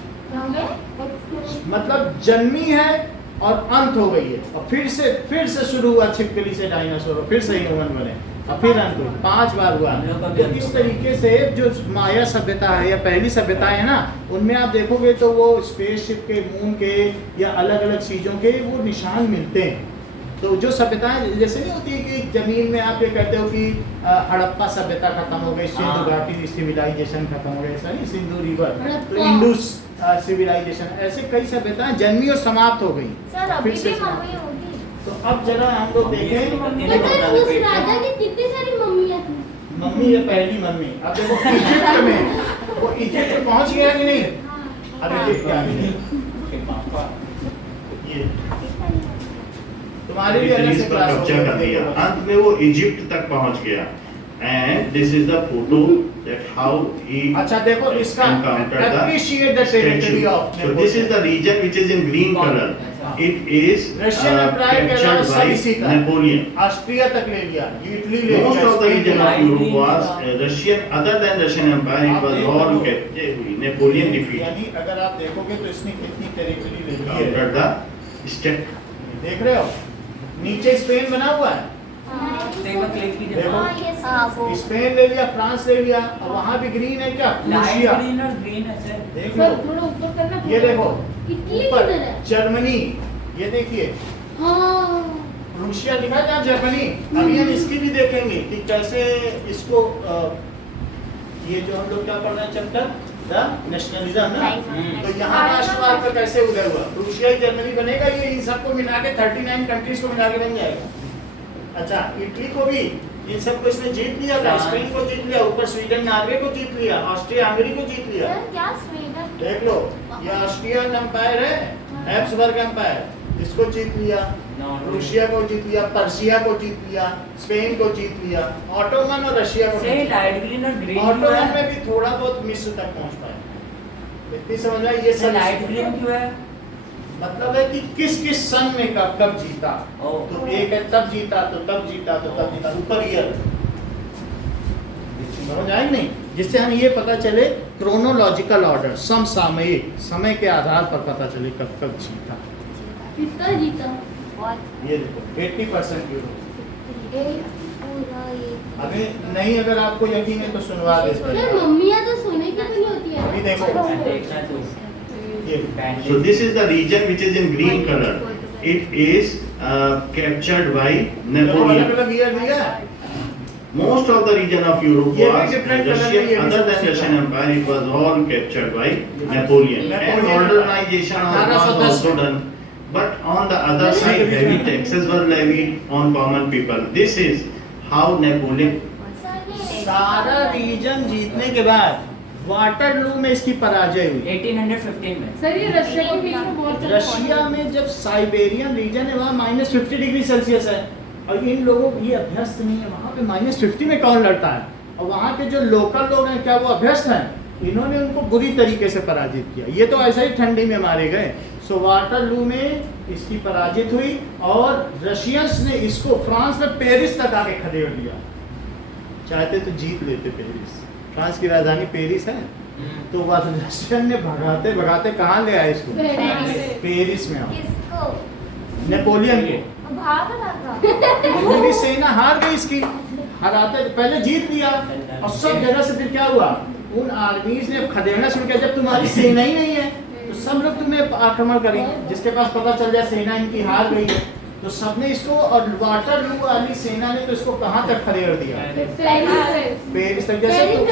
मतलब जन्मी है और अंत हो गई है और फिर से शुरू हुआ छिपकली से डायनासोर, फिर से ह्यूमन बने और फिर अंत हुआ, 5 बार हुआ। तो इस तरीके से जो माया सभ्यता है या पहली सभ्यता है ना, उनमें आप देखोगे तो वो स्पेसशिप के, मून के या अलग अलग चीजों के वो निशान मिलते हैं। तो जो सभ्यताएं जैसे नहीं होती कि जमीन में आप ये कहते हो कि हड़प्पा सभ्यता खत्म हो गई, सिंधु घाटी सिविलाइजेशन खत्म हो गया, ऐसा नहीं, सिंधु रिवर तो इंडस सिविलाइजेशन, ऐसे कई सभ्यताएं जन्मी और समाप्त हो गई। फिर से तो अब जरा हम लोग देखें उस राजा की कितनी सारी मम्मियाँ थी। मम्मी ये पहली मम्मी। अब देखो इजिप्ट में वो इजिप्ट पहुंच गया कि नहीं? अब इजिप्ट आ गया, ये तुम्हारे भी अलग से क्लास कब्जा कर दिया, अंत में वो इजिप्ट तक पहुंच गया। And this is the photo that how he, अच्छा देखो इसका appreciate the territory of so this is the region which is in green color. It is Russian Empire के अलावा captured सब इसी by का, Napoleon. ऑस्ट्रिया तक ले लिया, इटली ले लिया, Most of the region of Spain Europe was Russian. Other than Russian Empire, it was all captured. Napoleon defeated. यानी अगर आप देखोगे तो इसने कितनी टेरिटरी ले ली है, Countered the step. देख रहे हो नीचे स्पेन बना हुआ है, देखो स्पेन ले लिया, फ्रांस ले लिया और वहाँ भी ग्रीन है क्या, रूसिया, ग्रीन और ग्रीन है सर। देख लो थोड़ा ऊपर करना, ये देखो इटली ऊपर किधर है? जर्मनी, ये देखिए हाँ रूसिया लिखा है, जर्मनी। अभी हम इसकी भी देखेंगे कि कैसे इसको ये जो हम लोग क्या पढ़ रहे हैं चैप्टर द नेशनलिज्म ना, तो यहाँ राष्ट्रवाद पर कैसे उदय हुआ, रूसिया ही जर्मनी बनेगा, ये इन सबको मिला के 39 कंट्रीज को मिला के बन जाएगा। अच्छा इटली को भी इन सबको इसने जीत लिया, स्पेन को जीत लिया, ऊपर स्वीडन नॉर्वे को जीत लिया, ऑस्ट्रिया हंगरी को जीत लिया। देख लो ये ऑस्ट्रियन एम्पायर है, हैब्सबर्ग एम्पायर, इसको जीत लिया, रूसिया को जीत लिया, पर्शिया को जीत लिया, स्पेन को जीत लिया, ऑटोमन और रशिया को जीत लिया। लाइट ग्रीन और ग्रीन ऑटोमन में भी थोड़ा बहुत मिस्र तक पहुंच पाए, इतनी समझ में ये सब लाइट ग्रीन क्यों है? मतलब है कि किस किस सन में कब कब जीता, तो एक है तब जीता तो तब जीता तो तब जीता, ऊपर ईयर समझ आए नहीं, जिससे हम ये पता चले क्रोनोलॉजिकल ऑर्डर, समसामयिक समय के आधार पर पता चले कब कब जीता। किसका जीता? ये देखो 80% यूरोप। अभी नहीं अगर आपको यकीन है तो सुनवा देते यार हैं। मम्मियाँ तो सोने की बनी होती है। अभी देखो देखना तो ये So this is the region which is in green color. It is captured by Napoleon. अलग ईयर दिया, Most of the region of Europe ये भी was different color Russian. में ये भी Other सब than cheese Russian Empire, it was all captured by Napoleon. And Napoleon. modernization was 1810 also done. But on the other side, heavy taxes were levied on common people. This is how Napoleon. सारा reason जीतने के बाद Waterloo में इसकी पराजय हुई। 1815 में। Sir ये रशिया के बीच में बहुत ज़्यादा रशिया में जब साइबेरियन रीजन है वहाँ -50 डिग्री सेल्सियस है और इन लोगों ये अभ्यस्त नहीं है, वहाँ पे -50 में कौन लड़ता है। और वहाँ के जो लोकल लोग हैं क्या वो अभ्यस्त हैं, इन्होंने उनको बुरी तरीके से पराजित किया। ये तो ऐसा ही ठंडी में मारे गए। सो वाटरलू में इसकी पराजित हुई और रशियंस ने इसको फ्रांस में पेरिस तक आके खदेड़ दिया। चाहते तो जीत लेते पेरिस, फ्रांस की राजधानी पेरिस है। तो वह रशियन ने भगाते भगाते कहाँ ले आए इसको, पेरिस में। आओ किसको? नेपोलियन को, भाग रहा था। पूरी सेना हार गई इसकी, हराते पहले जीत लिया और सब जगह से फिर क्या हुआ, उन आर्मीज ने खदेड़ना शुरू किया। जब तुम्हारी सेना ही नहीं है तो सब लोग तुम्हें आक्रमण करेंगे। जिसके पास पता चल जाए सेना इनकी हार गई है तो सबने इसको, और वाटरलू वाली सेना ने तो इसको कहाँ तक खदेड़ दिया, पेरिस तक। जैसे तो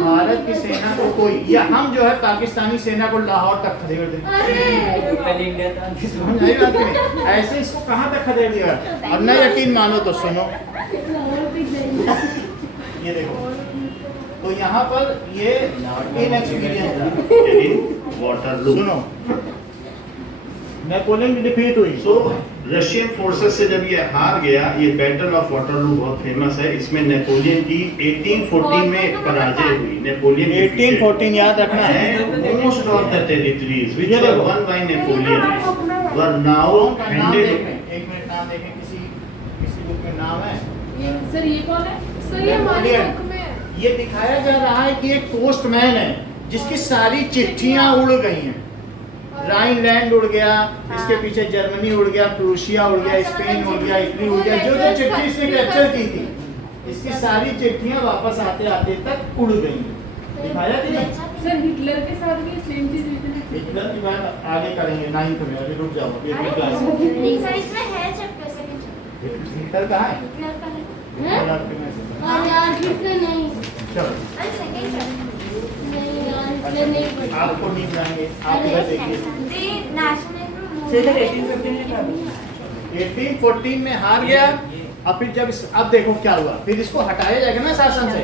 भारत की सेना को कोई, या हम जो है पाकिस्तानी सेना को लाहौर तक खदेड़ दें, पहले इंडिया था। समझ आई बात नहीं? ऐसे इसको कहाँ तक खदेड़ दिया। अब न यकीन मानो तो सुनो, ये देखो तो यहाँ पर ये इनएक्सपीरियंस था। वाटरलू। सुनो, नेपोलियन की डिफीट हुई। सो रशियन फोर्सेस से जब ये हार गया, ये बैटल ऑफ वाटरलू बहुत फेमस है। इसमें नेपोलियन की 1814 में पराजय हुई। नेपोलियन 1814 याद रखना है। Most of the territories which were one by Napoleon were now handed. एक मिनट, नाम देखें, किसी बुक में नाम है। ये सर ये कौन है? सर ये हमारे नेपोलियन। बुक में है। ये दिखाया जा रहा है कि एक पोस्टमैन है जिसकी सारी चिट्ठियां उड़ गई हैं। राइनलैंड उड़ गया, इसके पीछे जर्मनी उड़ गया, प्रूशिया उड़ गया, स्पेन उड़ गया, इटली उड़ गया। जो जो चिट्ठी इसने कैप्चर की थी, इसकी सारी चिट्ठियां वापस आते आते तक उड़ गई। दिखाया कि नहीं? सर हिटलर के साथ भी सेम चीज हुई थी। हिटलर की बात आगे करेंगे 9th में, अभी रुक जाओ, अभी अरे, क्लास नहीं सर, इसमें है चैप्टर सेकंड। हिटलर कहाँ है? हिटलर का है। हैं? और यार फिर से नहीं, चलो, अरे सेकंड चैप्टर। नहीं यार इसलिए नहीं पढ़ा। आपको नहीं जाएंगे, आप इधर देखिए। दी नेशनलिज्म सर मूवमेंट। 1815 में क्या हुआ? 1814 में हार गया। अब फिर जब अब देखो क्या हुआ, फिर इसको हटाया जाएगा ना शासन से।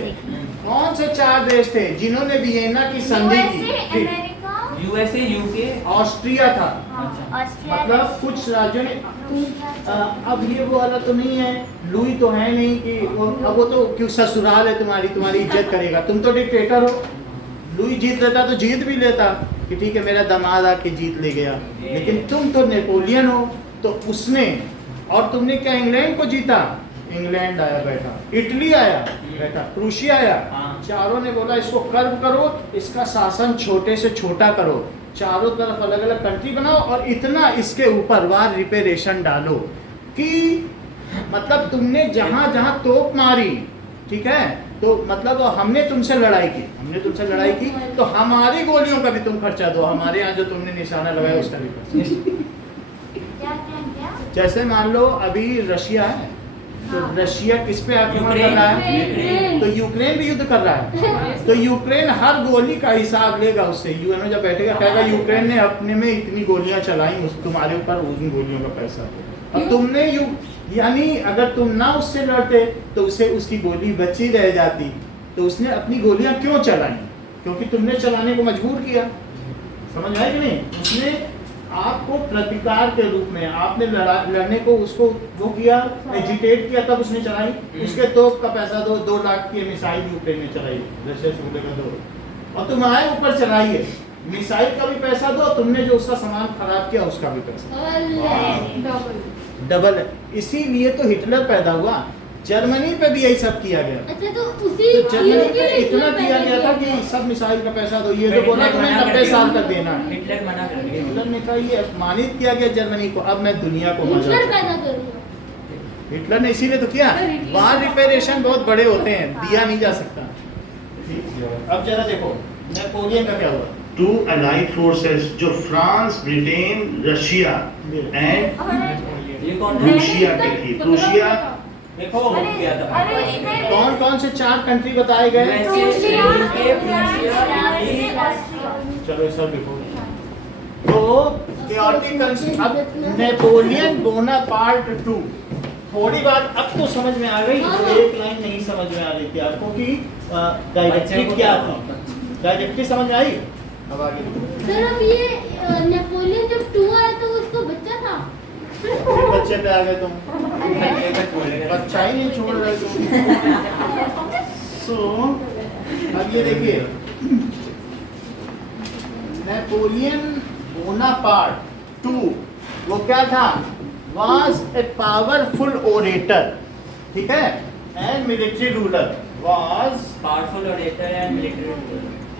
कौन से 4 देश थे जिन्होंने वियना की संधि यूएसए, की? America, USA, UK. ऑस्ट्रिया था। हाँ, ऑस्ट्रिया, मतलब कुछ राज्यों ने अब ये वो वाला तो नहीं है, लुई तो है नहीं कि अब वो तो क्यों ससुराल है तुम्हारी इज्जत करेगा। तुम तो डिक्टेटर हो। लुई जीत लेता तो जीत भी लेता कि ठीक है मेरा दामाद आके जीत ले गया, लेकिन तुम तो नेपोलियन हो। तो उसने, और तुमने क्या इंग्लैंड को जीता? इंग्लैंड आया बैठा, इटली आया बैठा, प्रूशिया आया। चारों ने बोला इसको कर्व करो, इसका शासन छोटे से छोटा करो, चारों तरफ अलग अलग कंट्री बनाओ और इतना इसके ऊपर वार रिपेरेशन डालो कि मतलब तुमने जहां जहां तोप मारी, ठीक है, तो मतलब हमने तुमसे लड़ाई की तो हमारी गोलियों का भी तुम खर्चा दो, हमारे यहाँ जो तुमने निशाना लगाया उसका भी खर्चा। क्या? जैसे मान लो अभी रशिया है, तो रशिया किस पे आक्रमण कर रहा है? यूक्रेन। तो यूक्रेन भी युद्ध कर रहा है। तो यूक्रेन हर गोली का हिसाब लेगा उससे। यूएन में जब बैठेगा कहेगा यूक्रेन ने अपने में इतनी गोलियां चलाई, तुम्हारे ऊपर उन गोलियों का पैसा। अब तुमने यानी अगर तुम ना उससे लड़ते तो उसे उसकी गोली बची रह जाती, तो उसने अपनी गोलियां क्यों चलाई? क्योंकि तुमने चलाने को मजबूर किया। समझ आया कि नहीं? उसने आपको प्रतिकार के रूप में आपने लड़ने को उसको वो किया, एजिटेट किया, तब उसने चलाई। उसके तोप का पैसा दो, 2 लाख की मिसाइल यूक्रेन ने चलाई, रशिया से बोलेगा दो, और तुम्हारे ऊपर चलाई है। मिसाइल का भी पैसा दो, तुमने जो उसका सामान खराब किया उसका भी पैसा डबल है। इसीलिए तो हिटलर पैदा हुआ। जर्मनी पे भी यही सब किया गया। अच्छा तो उसी तो जर्मनी पे यूक्रेन इतना में दिया गया था कि सब मिसाइल का पैसा दो, ये तो बोला तुम्हें 90 साल तक देना है। हिटलर मना कर दिया। हिटलर ने कहा ये अपमानित किया गया जर्मनी को, अब मैं दुनिया को मजा हिटलर दूंगा। पैदा करूंगा। हिटलर ने इसीलिए तो किया। वार रिपेरेशन बहुत बड़े होते हैं, दिया नहीं जा सकता। अब जरा देखो नेपोलियन का क्या हुआ। 2 allied forces जो फ्रांस, ब्रिटेन, रशिया एंड ये कौन है? प्रूशिया की थी। प्रूशिया देखो अरे इसमें कौन कौन से 4 कंट्री बताए गए? Prussia, Austria. चलो सब लिखो। तो chaotic concept। अब नेपोलियन बोनापार्ट 2, थोड़ी बात अब तो समझ में आ गई। एक लाइन नहीं समझ में आ रही थी आपको कि डायरेक्टिव क्या थी। डायरेक्टली समझ में आई? अब आगे सर अब ये नेपोलियन जब 2 आया तो उसको बच्चा था। फिर बच्चे पे आ गए तुम, बच्चा ही नहीं छोड़ रहे तुम। सो अब ये देखिए, नेपोलियन बोनापार्ट 2 वो क्या था? was a powerful orator, ठीक है, and military ruler, was powerful auditor and military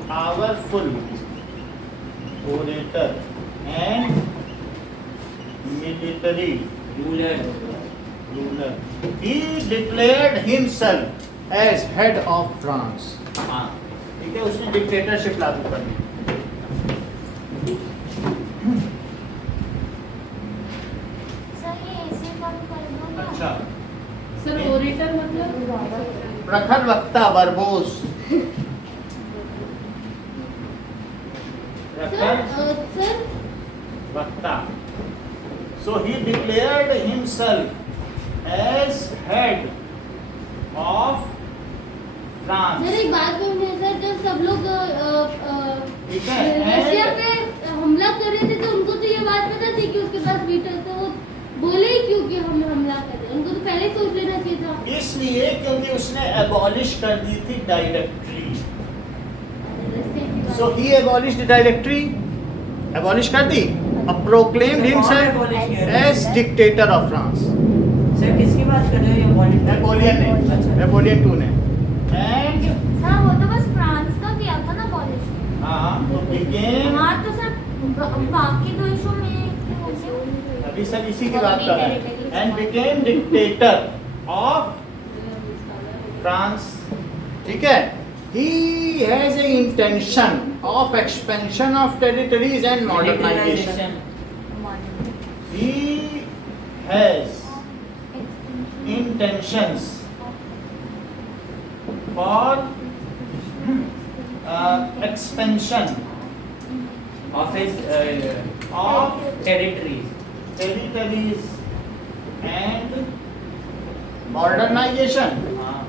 powerful orator and military ruler. ruler. He declared himself as head of France. हाँ, ठीक है, उसने डिक्टेटरशिप लागू कर दी। सर ये ऐसे कम कर दो ना। अच्छा, सर ओरेटर मतलब प्रखर वक्ता, वर्बोस। प्रखर सर वक्ता। So he declared himself as head of France. Sir एक बात बोलनी है सर, जब सब लोग ठीक है, रशिया पे हमला कर रहे थे तो उनको तो ये बात पता थी कि उसके पास वीटर, तो वो बोले ही क्यों कि हम हमला कर रहे हैं? उनको तो पहले ही सोच लेना चाहिए था। इसलिए क्योंकि उसने abolish कर दी थी directory. So he abolished the directory, abolish कर दी, और proclaimed himself as dictator of France. Sir किसकी बात कर रहे हो ये पॉलिटिक्स? नेपोलियन ने, अच्छा। नेपोलियन 2 ने। And सर वो तो बस फ्रांस का किया था ना पॉलिश। हाँ, तो became, हाँ तो सर बाकी देशों में कैसे? अभी सब इसी की बात कर रहे हैं। And became dictator of France, ठीक है। He has an intention of expansion of territories and modernization. He has intentions for expansion of his of territories. territories and modernization. हाँ,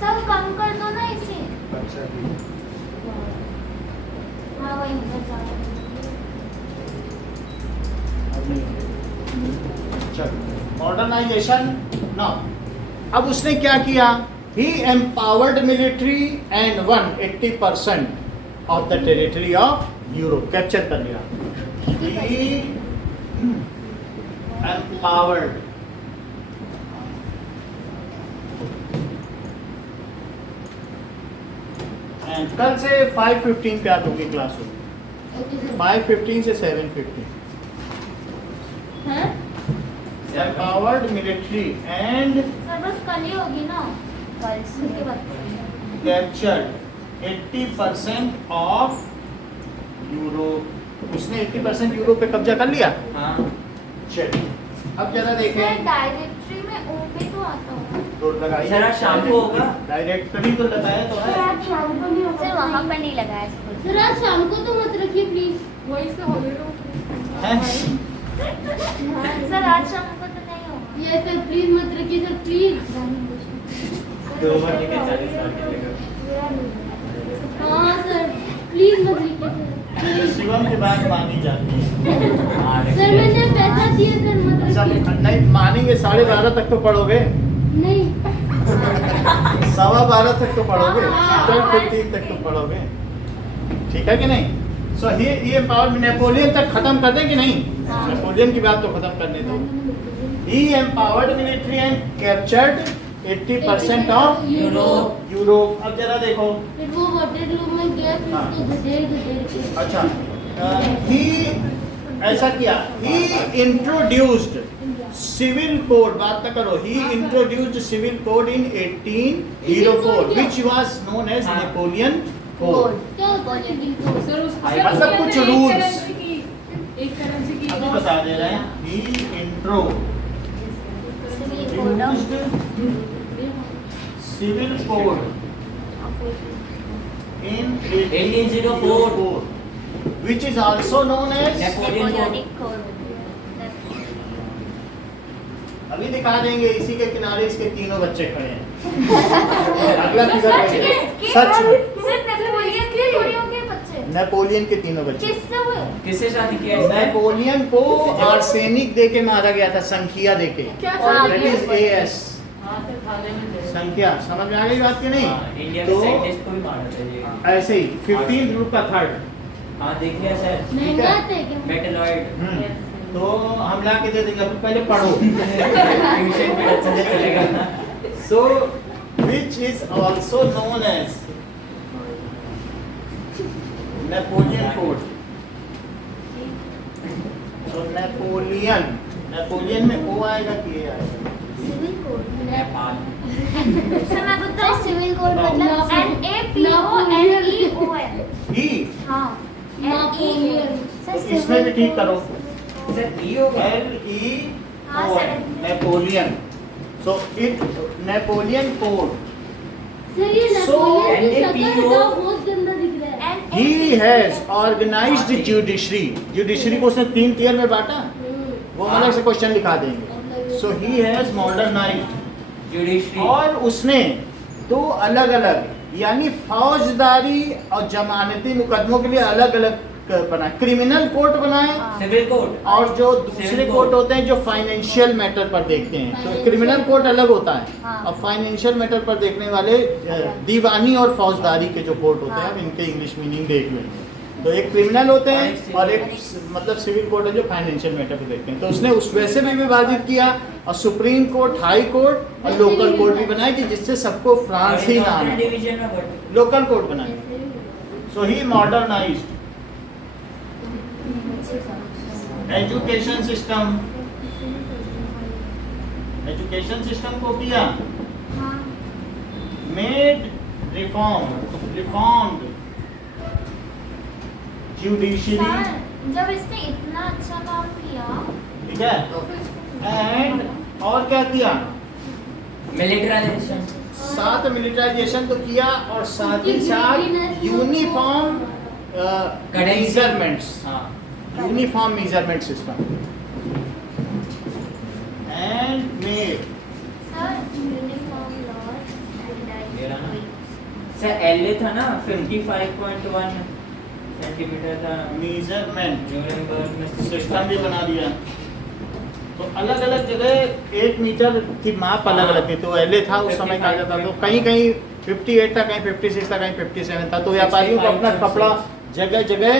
सर कम कर दो ना इसे। अच्छा, हाँ वही बता। मॉडर्नाइजेशन ना। अब उसने क्या किया? He empowered military and won 80% of the territory of Europe, capture कर लिया। ही एम्पावर्ड एंड कल से 5:15 पे आप लोगों की क्लास होगी, ओके सर। 5:15 से 7:15। हाँ एम्पावर्ड मिलिट्री एंड सर बस कल ही होगी ना, कल के बाद। Captured 80% of Europe. उसने 80% यूरोप पे कब्जा कर लिया। हाँ, चलिए अब जरा सर देखें, डायरेक्टरी में ओ पे तो आता होगा। तो लगाइए। सर, आज शाम को होगा। डायरेक्टरी तो लगाया तो है। शाम को नहीं होगा। सर वहाँ पर नहीं लगाया सर आज शाम को तो मत रखिए प्लीज। वही से हॉलीडे हैं? सर आज शाम को तो नहीं होगा। ये सर प्लीज मत रखिए सर, प्लीज। 2 बार लेके 40 साल के लेकर। हाँ सर प्लीज मत लिखिए सर। शिवम की बात मानी जाती है। हाँ, सर मैंने पैसा दिए सर, मत अच्छा, रखिए। नहीं मानेंगे, 12:30 तक तो पढ़ोगे, नहीं 12:15 तक तो पढ़ोगे, हाँ। 12:15 तक तो पढ़ोगे, ठीक है कि नहीं? सो ये पावर नेपोलियन तक खत्म कर दें कि नहीं? नेपोलियन की बात तो खत्म करने दो। He empowered military and captured 80% of Europe. Europe. अब जरा देखो, फिर वो वाटरलू में गया, फिर उसको घसेड़ के। अच्छा, ही ऐसा किया, ही इंट्रोड्यूस्ड सिविल कोड, बात न करो, he introduced civil code in 1804 which was known as Napoleon code. क्या होता है सिविल कोड? सर उसको मतलब सर उसके कुछ अंदर rules। एक करेंसी की अभी बता दे रहे हैं, he introduced civil code in 1804 which is also known as Napoleon Napoleonic code. अभी दिखा देंगे, इसी के किनारे इसके तीनों बच्चे खड़े हैं। अगला फिगर देखिए, सच में सिर्फ नेपोलियन के थोड़ी होंगे बच्चे, नेपोलियन के तीनों बच्चे। किससे हुए? किससे शादी किया इसने? नेपोलियन को आर्सेनिक दे के मारा गया था, संख्या दे के। क्या That is AS, हाँ, सिर्फ खाने में दे। संख्या। समझ में आ गई बात की नहीं? हाँ, इंडिया के तो साइंटिस्ट को भी मारा था ये। ऐसे ही 15 ग्रुप का थर्ड। हाँ देख लिया सर, महंगा थे क्या? मेटलॉइड। तो हम ला के दे देंगे, अभी पहले पढ़ो। ट्यूशन पे अच्छा से चलेगा। So, which is also known as Napoleon Code. So Napoleon में O आएगा कि A आएगा? Civil code. नेपाल। सर मैं बताऊं सिविल कोड मतलब NAPOLEON। E। हाँ नापोलियन। सर तो इसमें भी ठीक करो। सर ई होगा। हाँ, LEON, sir. Napoleon. So it Napoleon Code. Sir ये So, नेपोलियन की शक्ल NAPO तो बहुत गंदा दिख रहा है। He has organized judiciary. Judiciary को उसने 3 tier में बांटा। वो अलग से क्वेश्चन लिखा देंगे। So he has modernized. Judiciary. और उसने 2 अलग अलग यानी फौजदारी और जमानती मुकदमों के लिए अलग अलग बनाए, क्रिमिनल कोर्ट बनाए सिविल कोड। और जो दूसरे Civil कोर्ट court। होते हैं जो फाइनेंशियल मैटर पर देखते हैं। तो Financial। क्रिमिनल कोर्ट अलग होता है हाँ। और फाइनेंशियल मैटर पर देखने वाले दीवानी और फौजदारी के जो कोर्ट होते हैं, हाँ। अब इनके इंग्लिश मीनिंग देख लेंगे। तो एक क्रिमिनल होते हैं और एक मतलब सिविल कोर्ट है जो फाइनेंशियल मैटर पर देखते हैं। तो उसने उस वैसे भी विभाजित किया और सुप्रीम कोर्ट, हाई कोर्ट और लोकल कोर्ट भी बनाई कि जिससे सबको फ्रांस ही नाम है। डिवीजन में बट लोकल कोर्ट बनाए। So he modernized education system. Education system को किया हाँ मेड रिफॉर्म्ड जुडिशरी। सर जब इसने इतना अच्छा काम किया ठीक है, एंड और क्या किया? मिलिटराइजेशन। साथ मिलिटराइजेशन तो किया और साथ ही साथ यूनिफॉर्म मेजरमेंट्स, हाँ uniform measurement system and made sir uniform laws मेरा ना। एंड सर एलए था ना 55.1 सेंटीमीटर था। मेजरमेंट न्यूरेमबर्ग में सिस्टम भी बना दिया। तो अलग अलग जगह 1 मीटर की माप अलग अलग थी। तो एलए था उस समय कहा जाता, तो कहीं कहीं 58 था, कहीं 56 था, कहीं 57 था। तो व्यापारियों को अपना कपड़ा जगह जगह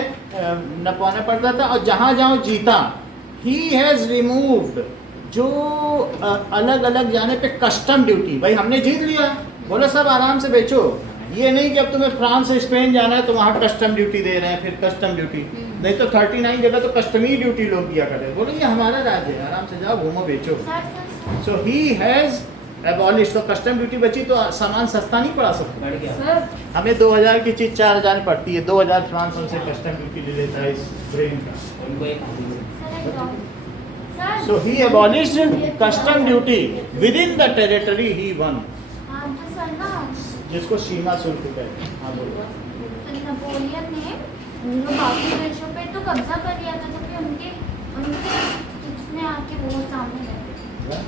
नपवाना पड़ता था और जहाँ जहाँ जीता ही हैज रिमूव्ड जो अलग अलग जाने पे कस्टम ड्यूटी। भाई हमने जीत लिया, बोलो सब आराम से बेचो। ये नहीं कि अब तुम्हें फ्रांस से स्पेन जाना है तो वहाँ कस्टम ड्यूटी दे रहे हैं, फिर कस्टम ड्यूटी नहीं तो 39 जगह तो कस्टमी ड्यूटी लोग दिया कर रहे हैं। बोलो ये हमारा राज्य है, आराम से जाओ घूमो बेचो। सो ही हैज एबॉलिश। तो कस्टम ड्यूटी बची तो सामान सस्ता नहीं पड़ा सकता। बढ़ गया। सर हमें 2000 की चीज 4000 में पड़ती है, 2000 फ्रांस हमसे कस्टम ड्यूटी ले लेता है इस ब्रेन का। उनको एक sir So he abolished custom duty within the territory he won, हाँ तो सर ना जिसको सीमा शुल्क कहते हैं। हाँ बोलो। तो नेपोलियन ने जो बाकी देशों पे तो कब्जा कर लिया था, तो फिर उनके उनके उसने आके वो सामने बैठे।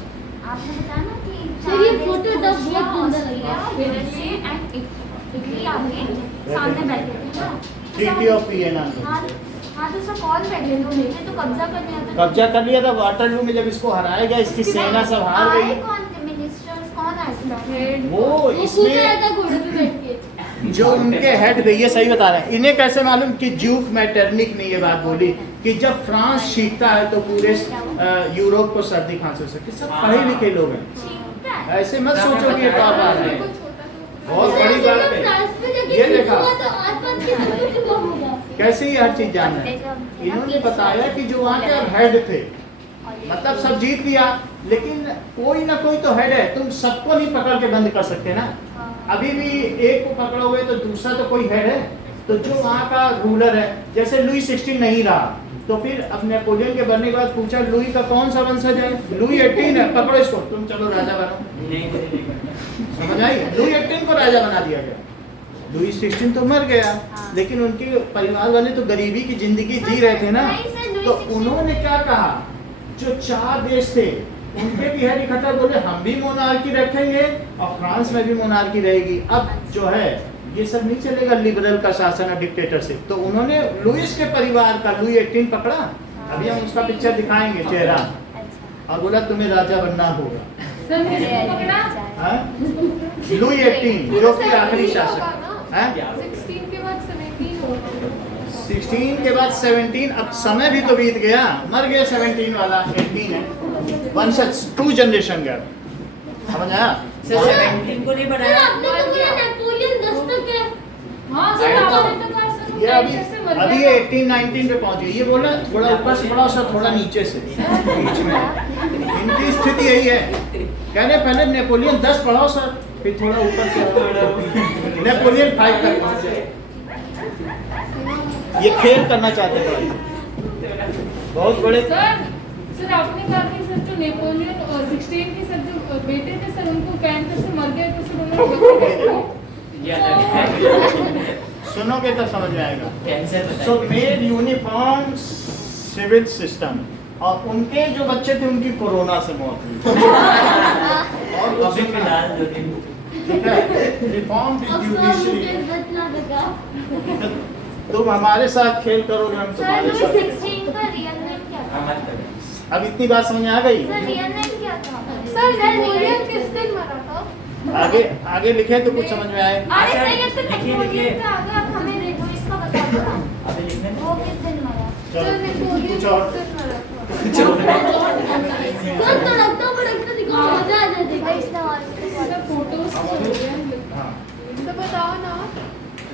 आपने बताया ना कि सर, ये चार देश फोटो तो रशिया, बहुत गंदा लग ऑस्ट्रिया, रहा है। यूएसए एंड इटली आके सामने बैठे थे ना। Treaty of Vienna. हाँ हाँ तो सर कौन बैठे थे? उन्हें तो कब्जा कर लिया था। कब्जा कर लिया था वाटरलू में। जब इसको हराया गया, इसकी सेना सब हार आए गई। कौन थे? मिनिस्टर्स कौन आए थे? वो वो कूद रहा इसमें था घोड़े पे बैठ के। जो उनके हेड थे, ये सही बता रहे हैं। इन्हें कैसे मालूम कि ड्यूक मैटरनिक ने ये बात बोली कि जब फ्रांस जीतता है तो पूरे यूरोप को सर्दी खांसी हो सकती है। सब पढ़े लिखे लोग हैं, ठीक है। ऐसे मत सोचो कि ये टॉप आ रहे हैं। बहुत बड़ी सर, बात जब है। फ्रांस में जाके ये जीत देखा। हुआ तो आसपास के लोगों की कौन होगा? कैसे ये हर चीज जान रहे हैं। इन्होंने बताया कि जो वहाँ के हेड थे, मतलब सब जीत लिया, लेकिन कोई ना कोई तो हेड है। तुम सबको नहीं पकड़ के बंद कर सकते ना। अभी भी एक को पकड़ोगे तो दूसरा तो कोई हेड है। तो जो वहाँ का रूलर है, जैसे लुई 16 नहीं रहा तो फिर अब नेपोलियन के बनने के बाद पूछा लुई का कौन सा वंशज है? लुई 18 है, पकड़ो इसको, तुम चलो राजा बनो। नहीं समझ आई? लुई 18 को राजा बना दिया गया। लुई 16 तो मर गया, लेकिन उनके परिवार वाले तो गरीबी की जिंदगी जी रहे थे ना। तो उन्होंने क्या कहा, जो 4 देश थे उनके भी है लिखा था, बोले हम भी मोनार्की रखेंगे और फ्रांस में भी मोनार्की रहेगी। अब जो है ये सब नहीं चलेगा, लिबरल का शासन और डिक्टेटरशिप। तो उन्होंने लुइस के परिवार का लुई 18 पकड़ा, अभी हम उसका पिक्चर दिखाएंगे चेहरा, और बोला तुम्हें राजा बनना होगा। सर किसको पकड़ा? हाँ? लुई 18 जो कि आखिरी शासक है। 16 के बाद 17 होगा। 16 के बाद 17, अब समय भी तो बीत गया, मर गए 17 वाला, 18 है, वंशज 2 जनरेशन गैप, समझ आया? सर 17 को नहीं सर बनाया। आपने तो बोला नेपोलियन 10 तक है। हाँ सर आपने तो कहा सर ये अभी ये 18 19 पे पहुंच गई। ये बोला थोड़ा ऊपर से पढ़ाओ सर, थोड़ा नीचे से बीच में। इनकी स्थिति यही है, कहने पहले नेपोलियन 10 पढ़ाओ सर, फिर थोड़ा ऊपर से नेपोलियन 5 तक पहुंचे। ये खेल करना चाहते हैं भाई, बहुत बड़े। सर आपने कहा कि सर जो नेपोलियन और 16 के सर जो बेटे थे सर उनको कैंसर से मर गए, तो सर उन्होंने ये अलग है। सुनोगे तो समझ में आएगा। कैंसर so made uniform civil system, और उनके जो बच्चे थे उनकी कोरोना से मौत हुई। और अभी फिलहाल 2 दिन ठीक है, रिफॉर्म तुम हमारे साथ खेल करोगे, हम सर तुम्हारे लुई साथ। 16 का रियल नेम क्या था? मत करें। अब इतनी बात समझ में आ गई। सर रियल नेम क्या था? सर नेपोलियन किस दिन मरा था? आगे आगे लिखे तो कुछ समझ में आए। अरे अच्छा, सर ये तो लिखिए, नेपोलियन लिखिए। पे आ गया, अब हमें लुइस का बता दो ना। अभी लिखने दो। वो किस दिन मरा? सर चलो नेपोलियन कुछ और। किस दिन मरा था? सर तड़कता भड़कता दिखाओ, मजा आ जाए भाई देखो। इसने और सर फोटोज हाँ, तो बताओ ना।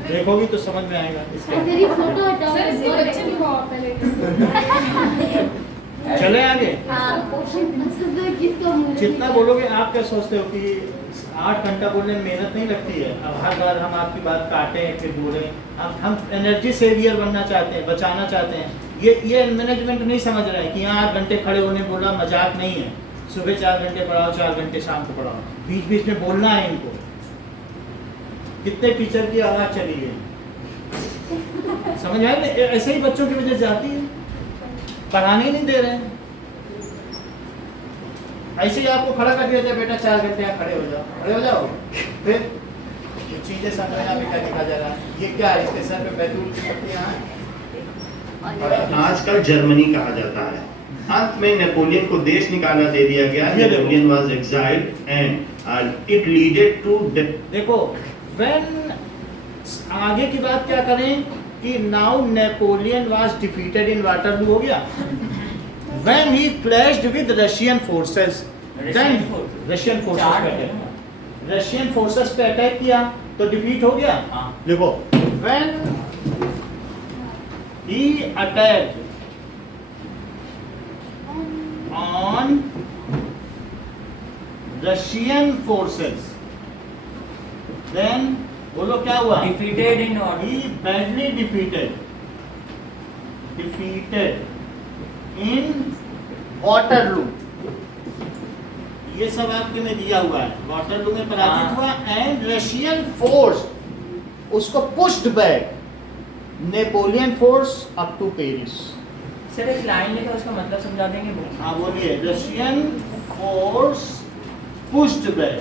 देखोगी तो समझ में आएगा इसके। तेरी फोटो हटाओ। सर इसके बच्चे दिखाओ पहले। चले आगे। हाँ, सर किसका मुंह है? जितना बोलोगे, आप क्या सोचते हो कि 8 घंटा बोलने में मेहनत नहीं लगती है? अब हर बार हम आपकी बात काटें फिर बोलें। अब हम एनर्जी सेवियर बनना चाहते हैं, बचाना चाहते हैं। ये मैनेजमेंट नहीं समझ रहे हैं कि यहाँ 8 घंटे खड़े होने बोला मजाक नहीं है। सुबह 4 घंटे पढ़ाओ, 4 घंटे शाम को पढ़ाओ, बीच बीच में बोलना है इनको। कितने टीचर की आवाज चली है, समझ आए ना? ऐसे ही बच्चों की वजह से जाती है, पढ़ाने ही नहीं दे रहे हैं। ऐसे ही आपको खड़ा कर दिया जाए, बेटा 4 घंटे यहाँ खड़े हो जाओ, खड़े हो जाओ, फिर ये चीजें समझ में क्या लिखा जा रहा है, ये क्या है, इसके सर पे बैतूल की पत्तियां हैं। आजकल जर्मनी कहा जाता है। अंत में नेपोलियन को देश निकाला दे दिया गया। ये देखो। Napoleon was exiled and it leaded to देखो व्हेन, आगे की बात क्या करें कि now Napoleon was defeated in Waterloo, हो गया। When he clashed with Russian forces, then Russian forces Russian forces पे अटैक किया तो डिफीट हो गया। हाँ। देखो when he attacked on Russian forces, then बोलो क्या हुआ? Defeated in what? He badly defeated in Waterloo। ये सब आपके में दिया हुआ है। वाटरलू में पराजित हुआ एंड रशियन फोर्स उसको pushed back, Napoleon force up to Paris. Sir एक लाइन लिखा, उसका मतलब समझा देंगे वो? हाँ बोलिए। रशियन फोर्स पुश्ड बैक,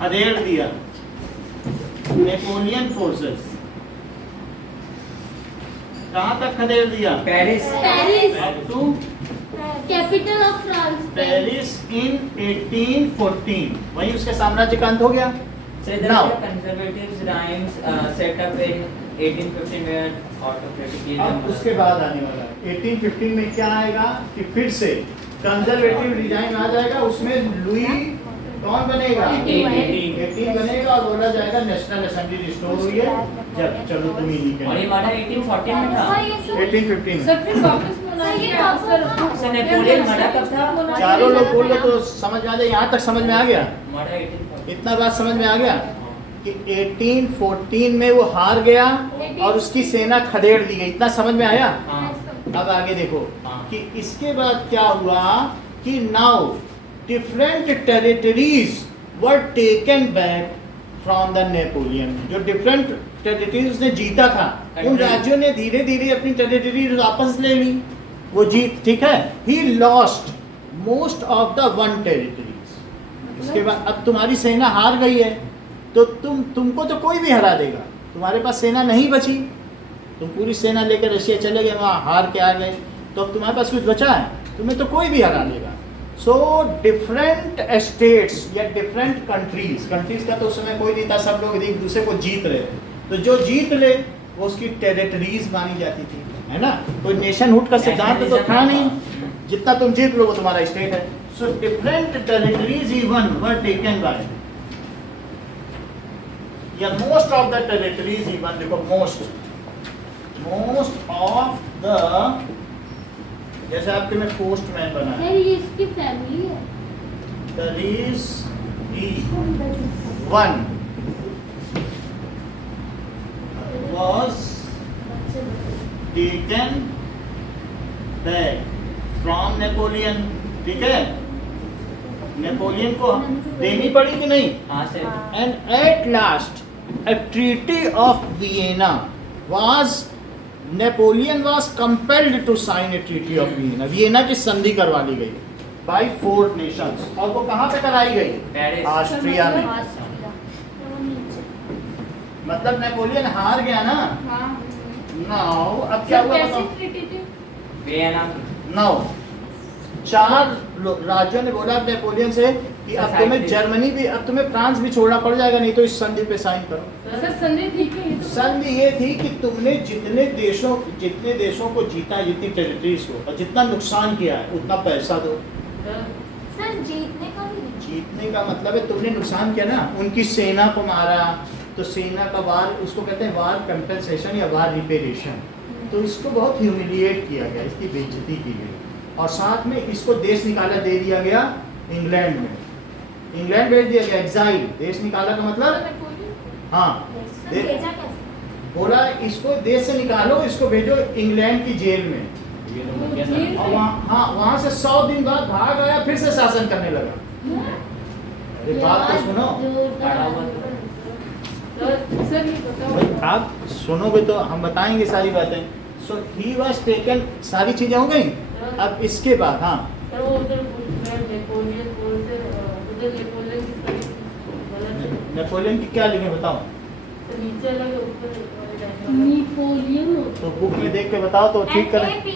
खदेड़ दिया नेपोलियन फोर्सेस। कहाँ तक खदेड़ दिया? Paris. Paris, back to capital of France. Paris in 1814। वहीं उसके साम्राज्य का अंत हो गया। So there Now- are conservative rhymes set up in 1815 where autocratic अब उसके बाद आने वाला है 1815 में क्या आएगा कि फिर से कंजर्वेटिव डिजाइन आ जाएगा। उसमें लुई कौन बनेगा? 18 बनेगा और बोला जाएगा नेशनल असेंबली रिस्टोर हुई है। जब चलो तुम ही और ये नहीं मॉडल 1814 में था। हाँ, ये सब 1815 में। सर फिर वापस मोनार्की ये आया, कब होगा? सर नेपोलियन मरा कब था? चारों लोग बोल रहे तो समझ में आ जाए। यहाँ तक समझ में आ गया, मॉडल 1814। इतना बात समझ में आ गया कि 1814 में वो हार गया और उसकी सेना खदेड़ दी गई। इतना समझ में आया। हाँ। अब आगे देखो हाँ। कि इसके बाद क्या हुआ कि now different territories were taken back from the Napoleon. जो डिफरेंट टेरिटरीज उसने जीता था, उन राज्यों ने धीरे धीरे अपनी टेरिटरीज वापस ले ली। वो जीत, ठीक है। He lost most of the one territories. उसके बाद अब तुम्हारी सेना हार गई है तो तुमको तो कोई भी हरा देगा, तुम्हारे पास सेना नहीं बची, तुम पूरी सेना लेकर रशिया चले गए, वहाँ हार के आ गए, तो अब तुम्हारे पास कुछ बचा है? तुम्हें तो कोई भी हरा लेगा। सो डिफरेंट स्टेट्स या डिफरेंट कंट्रीज का तो उस समय कोई नहीं था, सब लोग एक दूसरे को जीत रहे, तो जो जीत ले वो उसकी टेरिटरीज मानी जाती थी, है ना। कोई नेशनहुड का सिद्धांत तो था नहीं, जितना तुम जीत लो वो तुम्हारा स्टेट है। So different territories even were taken by, या most of the territories even, देखो मोस्ट ऑफ द, जैसे आपके में पोस्टमैन बना है, सर ये इसकी फैमिली है। there is one was taken back from Napoleon, ठीक है, नेपोलियन को देनी पड़ी कि नहीं? हाँ sir. And at last a treaty of Vienna was, Napoleon was compelled to sign a treaty of Vienna, Vienna की संधि करवा ली गई by 4 nations, और वो कहाँ पे कराई गई? पेरिस। ऑस्ट्रिया में। मतलब नेपोलियन हार गया ना। हाँ नाउ अब क्या सर हुआ कैसी बताओ? ट्रीटी थी? वियना। नाउ 4 राज्यों ने बोला नेपोलियन से कि अब तुम्हें जर्मनी भी, अब तुम्हें फ्रांस भी छोड़ना पड़ जाएगा, नहीं तो इस संधि पे साइन करो। सर संधि ठीक है ये तो। संधि ये थी कि तुमने जितने देशों को जीता है, जितनी टेरिटरीज को, और जितना नुकसान किया है उतना पैसा दो। सर जीतने का भी नहीं। जीतने का मतलब है तुमने नुकसान किया ना, उनकी सेना को मारा, तो सेना का वार, उसको कहते हैं वार कंपेंसेशन या वार रिपेरेशन। तो इसको बहुत ह्यूमिलिएट किया गया, इसकी बेइज्जती की गई, और साथ में इसको देश निकाला दे दिया गया इंग्लैंड में, इंग्लैंड भेज दिया गया, एग्जाइल। देश निकाला का मतलब, हाँ, सर भेजा कैसे? बोला इसको देश से निकालो, इसको भेजो इंग्लैंड की जेल में, ये तो बढ़िया सर। और वहाँ से 100 दिन बाद भाग आया, फिर से शासन करने लगा। अरे बात तो सुनो पढ़ा हुआ सर ये बताओ। भाई, आप सुनोगे तो हम बताएंगे सारी बातें। सो ही वाज टेकन, सारी चीजें हो गई। अब इसके बाद, हाँ, सर वो उधर नेपोलियन बोल से उधर नेपोलियन की स्टडी गलत नेपोलियन की क्या लिखे बताओ? तो नीचे लगे ऊपर नेपोलियन होता तो बुक में देख के बताओ तो ठीक करें। NAPOLE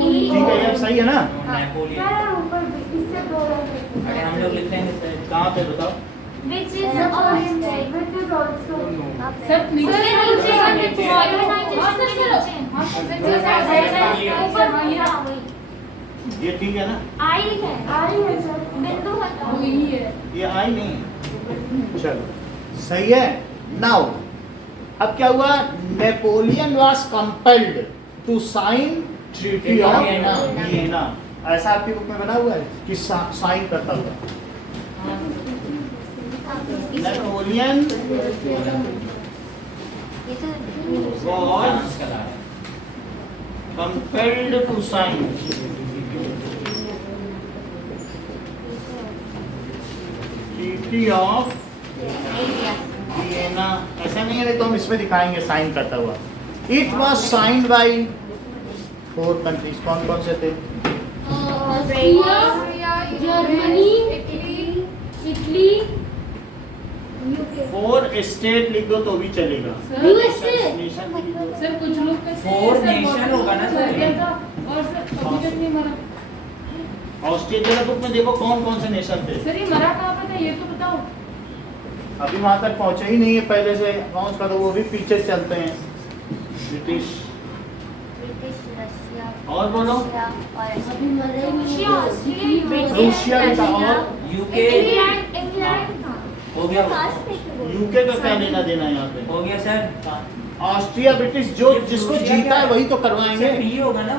ठीक है, ये सही है ना? नेपोलियन। अरे हम लोग लिखते हैं सर। कहाँ पे बताओ? Which is also सर नीचे ये ठीक है ना? आई है बिंदु हटाओ। वो यही है। ये आई नहीं, चलो सही है। नाउ अब क्या हुआ? Napoleon was compelled to sign treaty of Vienna. ऐसा आपकी बुक में बना हुआ है कि साइन करता हुआ Napoleon was compelled to sign treaty of Vienna। ऐसा नहीं है, तो हम इसमें दिखाएंगे साइन करता हुआ। It was signed by 4 countries। कौन कौन से थे? ऑस्ट्रिया, जर्मनी, इटली, 4 स्टेट लिख दो तो भी चलेगा। USA। नेशन लिख दो। सर कुछ लोग कहते हैं 4 सर नेशन होगा ना सर? मर गया था और सर अभी तक नहीं मरा। ऑस्ट्रेलिया बुक में देखो कौन कौन से नेशन थे। सर ये मरा कहाँ पे था ये तो बताओ। अभी वहां तक पहुंचे ही नहीं है, पहले से पहुंच का तो वो भी पीछे चलते हैं। ब्रिटिश और बोलो। अभी मरे ही नहीं। रूसिया का और यूके हो गया। यूके का क्या लेना देना है यहाँ पे? हो गया सर। ऑस्ट्रिया ब्रिटिश जो जिसको जीता है वही तो करवाएंगे। सर ये होगा ना?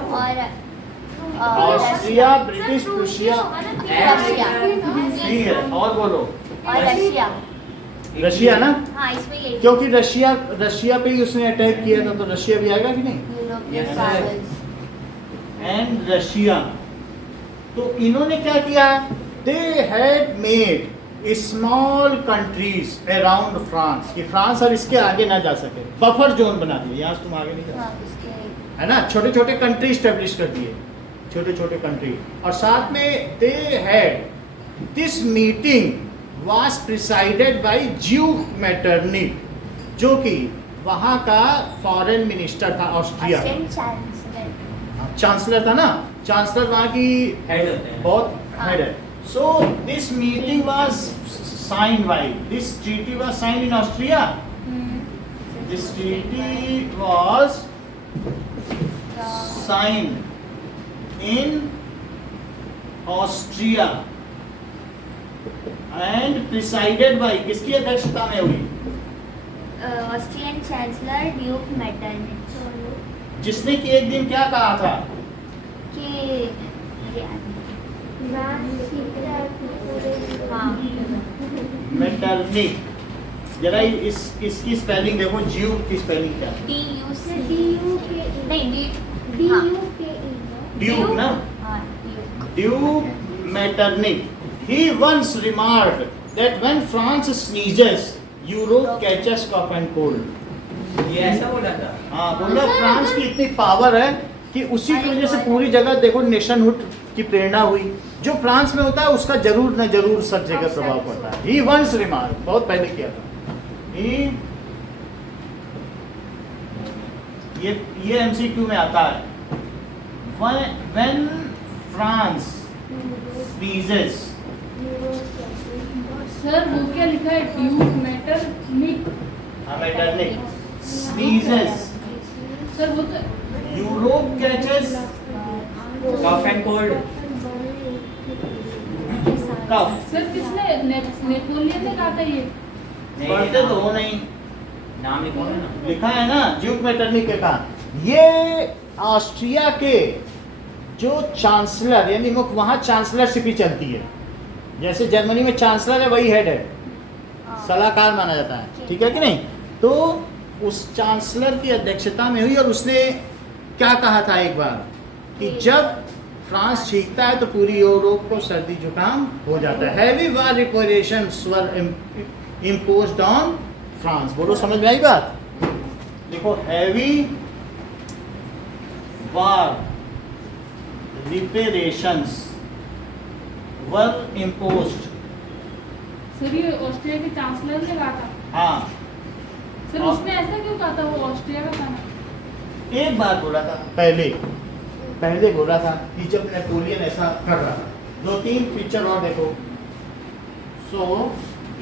ऑस्ट्रिया ब्रिटिश रूसिया ठीक है। और बोलो रशिया ना, हाँ इसमें यही क्योंकि रशिया पे ही उसने अटैक किया था, तो रशिया भी आएगा कि नहीं? European Yes, powers and Russia. तो इन्होंने क्या किया? They had made small countries around France, कि फ्रांस और इसके आगे ना जा सके, बफर जोन बना दिया, यहाँ से तुम आगे नहीं जा सकते। हाँ इसके है ना, छोटे छोटे कंट्री स्टेब्लिश कर दिए, छोटे छोटे कंट्री। और साथ में they had this meeting was presided bye Duke Metternich, जो कि वहाँ का फॉरेन मिनिस्टर था ऑस्ट्रिया, चांसलर था ना, चांसलर वहाँ की हेड होते हैं। बहुत हेड है। So this meeting was signed by, this treaty was signed in Austria, this treaty was signed in Austria and presided by, किसकी अध्यक्षता में हुई? ऑस्ट्रियन चांसलर ड्यूक मेटरनिच, जिसने कि एक दिन क्या कहा था कि हाँ मेटरनिच। जरा इसकी स्पेलिंग देखो, ड्यूक की स्पेलिंग क्या है? ड्यूक ना, Duke मेटरनिच। He once remarked that when France sneezes, Europe catches cough and cold. ये ऐसा बोला था। हाँ, बोला फ्रांस की इतनी पावर है कि उसी की वजह से पूरी जगह देखो नेशनहुड की प्रेरणा हुई। जो फ्रांस में होता है उसका जरूर न जरूर सब जगह प्रभाव पड़ता है। He once remarked, बहुत पहले किया था। ये MCQ में आता है। When France sneezes, सर वो क्या लिखा है, duke Metternich? Metternich sneezes, sir वो तो Europe catches cough and cold. cough। Sir किसने नेपोलियन ने कहा था ये? पढ़ते तो हो नहीं, नाम लिखो ना। लिखा है ना ड्यूक मेटरनिच के कहा। ये ऑस्ट्रिया के जो चांसलर, यानी वहाँ चांसलरशिप ही चलती है, जैसे जर्मनी में चांसलर है वही हेड है, सलाहकार माना जाता है, ठीक है कि नहीं? तो उस चांसलर की अध्यक्षता में हुई और उसने क्या कहा था एक बार कि जब फ्रांस छींकता है तो पूरी यूरोप को सर्दी जुकाम हो जाता है। Heavy war reparations were imposed on France. बोलो समझ में आई बात? देखो, heavy war reparations were imposed. Sir ये ऑस्ट्रिया के चांसलर ने कहा था। हाँ, सर उसने ऐसा क्यों कहा था, वो ऑस्ट्रिया का था ना? एक बार बोला था, पहले बोला था कि जब नेपोलियन ऐसा कर रहा था। 2-3 पिक्चर और देखो, सो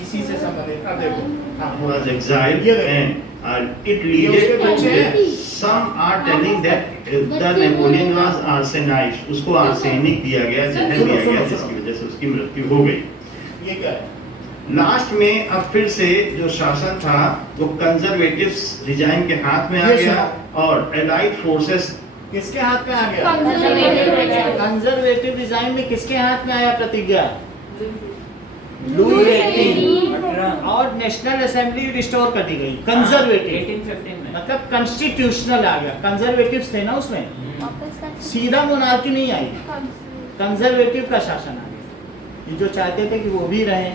इसी से संबंधित। अब देखो, हाँ, was exiled ये देखो। and it leaded to death. Some are telling that the Napoleon was arsonized, उसको आर्सेनिक दिया गया, जहर दिया गया, जिसकी वजह से उसकी मृत्यु हो गई। ये क्या है? लास्ट में अब फिर से जो शासन था वो कंजर्वेटिव्स रिजाइम के हाथ में आ ये गया और एलाइड फोर्सेस किसके हाथ में आ गया? Conservative। कंजर्वेटिव रिजाइम में किसके हाथ में आया प्रतिज्ञा? लुई 18 और नेशनल असेंबली रिस्टोर कर दी गई। कंजर्वेटिव 1815 में। मतलब कॉन्स्टिट्यूशनल आ गया। कंजर्वेटिव्स थे ना उसमें, सीधा मोनार्की नहीं आई, कंजर्वेटिव का शासन आ गया। ये जो चाहते थे कि वो भी रहे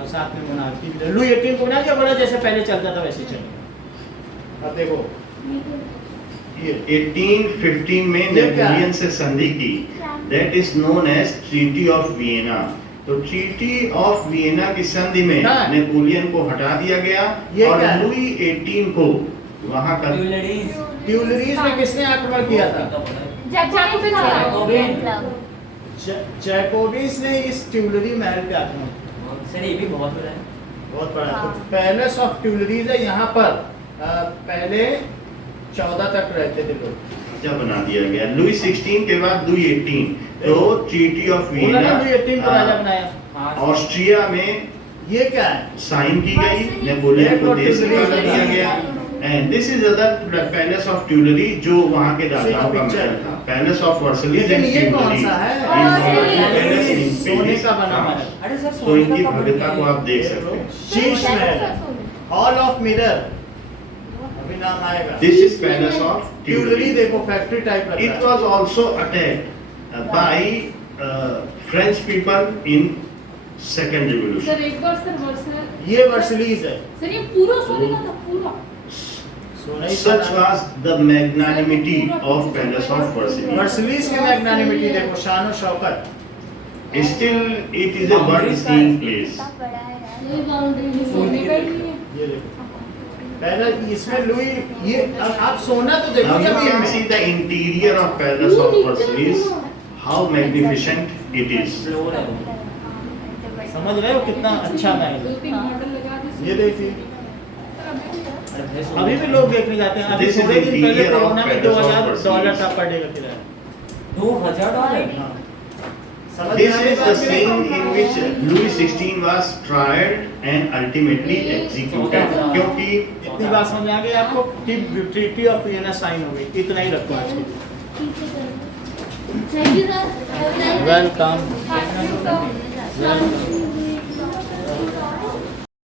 और साथ में मोनार्की भी रहे। लुई 18 को ना क्या बोला, जैसे पहले चलता था वैसे चले। अब देखो, ये 1815 में नेपोलियन से संधि की, that is known as treaty of Vienna. तो ट्रीटी ऑफ वियना की संधि में हाँ। नेपोलियन को हटा दिया गया ये और क्या है? लुई 18 को वहां का ट्यूलरीज में किसने आक्रमण किया था? जैकोबिन्स ने इस ट्यूलरी महल पे आक्रमण किया। सर ये भी बहुत बड़ा है। बहुत बड़ा। हाँ। तो पैलेस ऑफ ट्यूलरीज है यहाँ पर। पहले 14 तक रहते थे लोग। राजा बना दिया गया। लुई 16 के बाद लुई 18, तो ट्रीटी ऑफ उन्होंने वियना लुई 18 को राजा बनाया। ऑस्ट्रिया में ये क्या है? साइन की गई, नेपोलियन को देश से निकाल दिया गया। And this is other palace of Tuileries जो वहाँ के राजाओं का महल था। पैलेस ऑफ वर्सलीज लेकिन एंड ये कौन सा है? सोने का बना हुआ है। अरे सर तो इनकी भव्यता को आप देख सकते हैं। Sheesh Mahal, hall of mirror, अभी नाम आएगा। This is palace of Tuileries Tuileries. देखो फैक्ट्री टाइप लगता It है। was also attacked by French people in Second Revolution. Sir एक बार सर वर्षा, ये वर्सलीज है। सर ये पूरा सोने का था, पूरा सोना ही Such सोना। was the magnanimity of palace of Versailles. वर्सलीज के मैग्नानिमिटी देखो, शान और Shaukat. Still, it is a bird-seeing place. कितना बड़ा है यार। कोई बाउंड्री नहीं सोने है। का ही नहीं है। ये देखो, पहला इसमें लुई, ये अब आप सोना तो Now देखो you जब can see the interior of palace of Versailles, how magnificent it is. Floor है वो। समझ रहे हो कितना अच्छा महल दो है। तीन मॉडल लगा दीजिए। ये देखिए, सर, अभी भी है। अरे भाई, अभी भी लोग देखने जाते हैं। अभी This is थोड़े दिन पहले interior of कोरोना में palace of $2000 Versailles. था पर डे का किराया। $2000। हाँ। समझ This में is the आ रही scene बात in मेरी? which Louis XVI was tried and ultimately executed. क्योंकि इतनी बात समझ में आ गई आपको कि ट्रीटी ऑफ वियना साइन हो गई। इतना ही रखो आज के लिए। Thank you sir. Welcome. Thank you, sir. Welcome.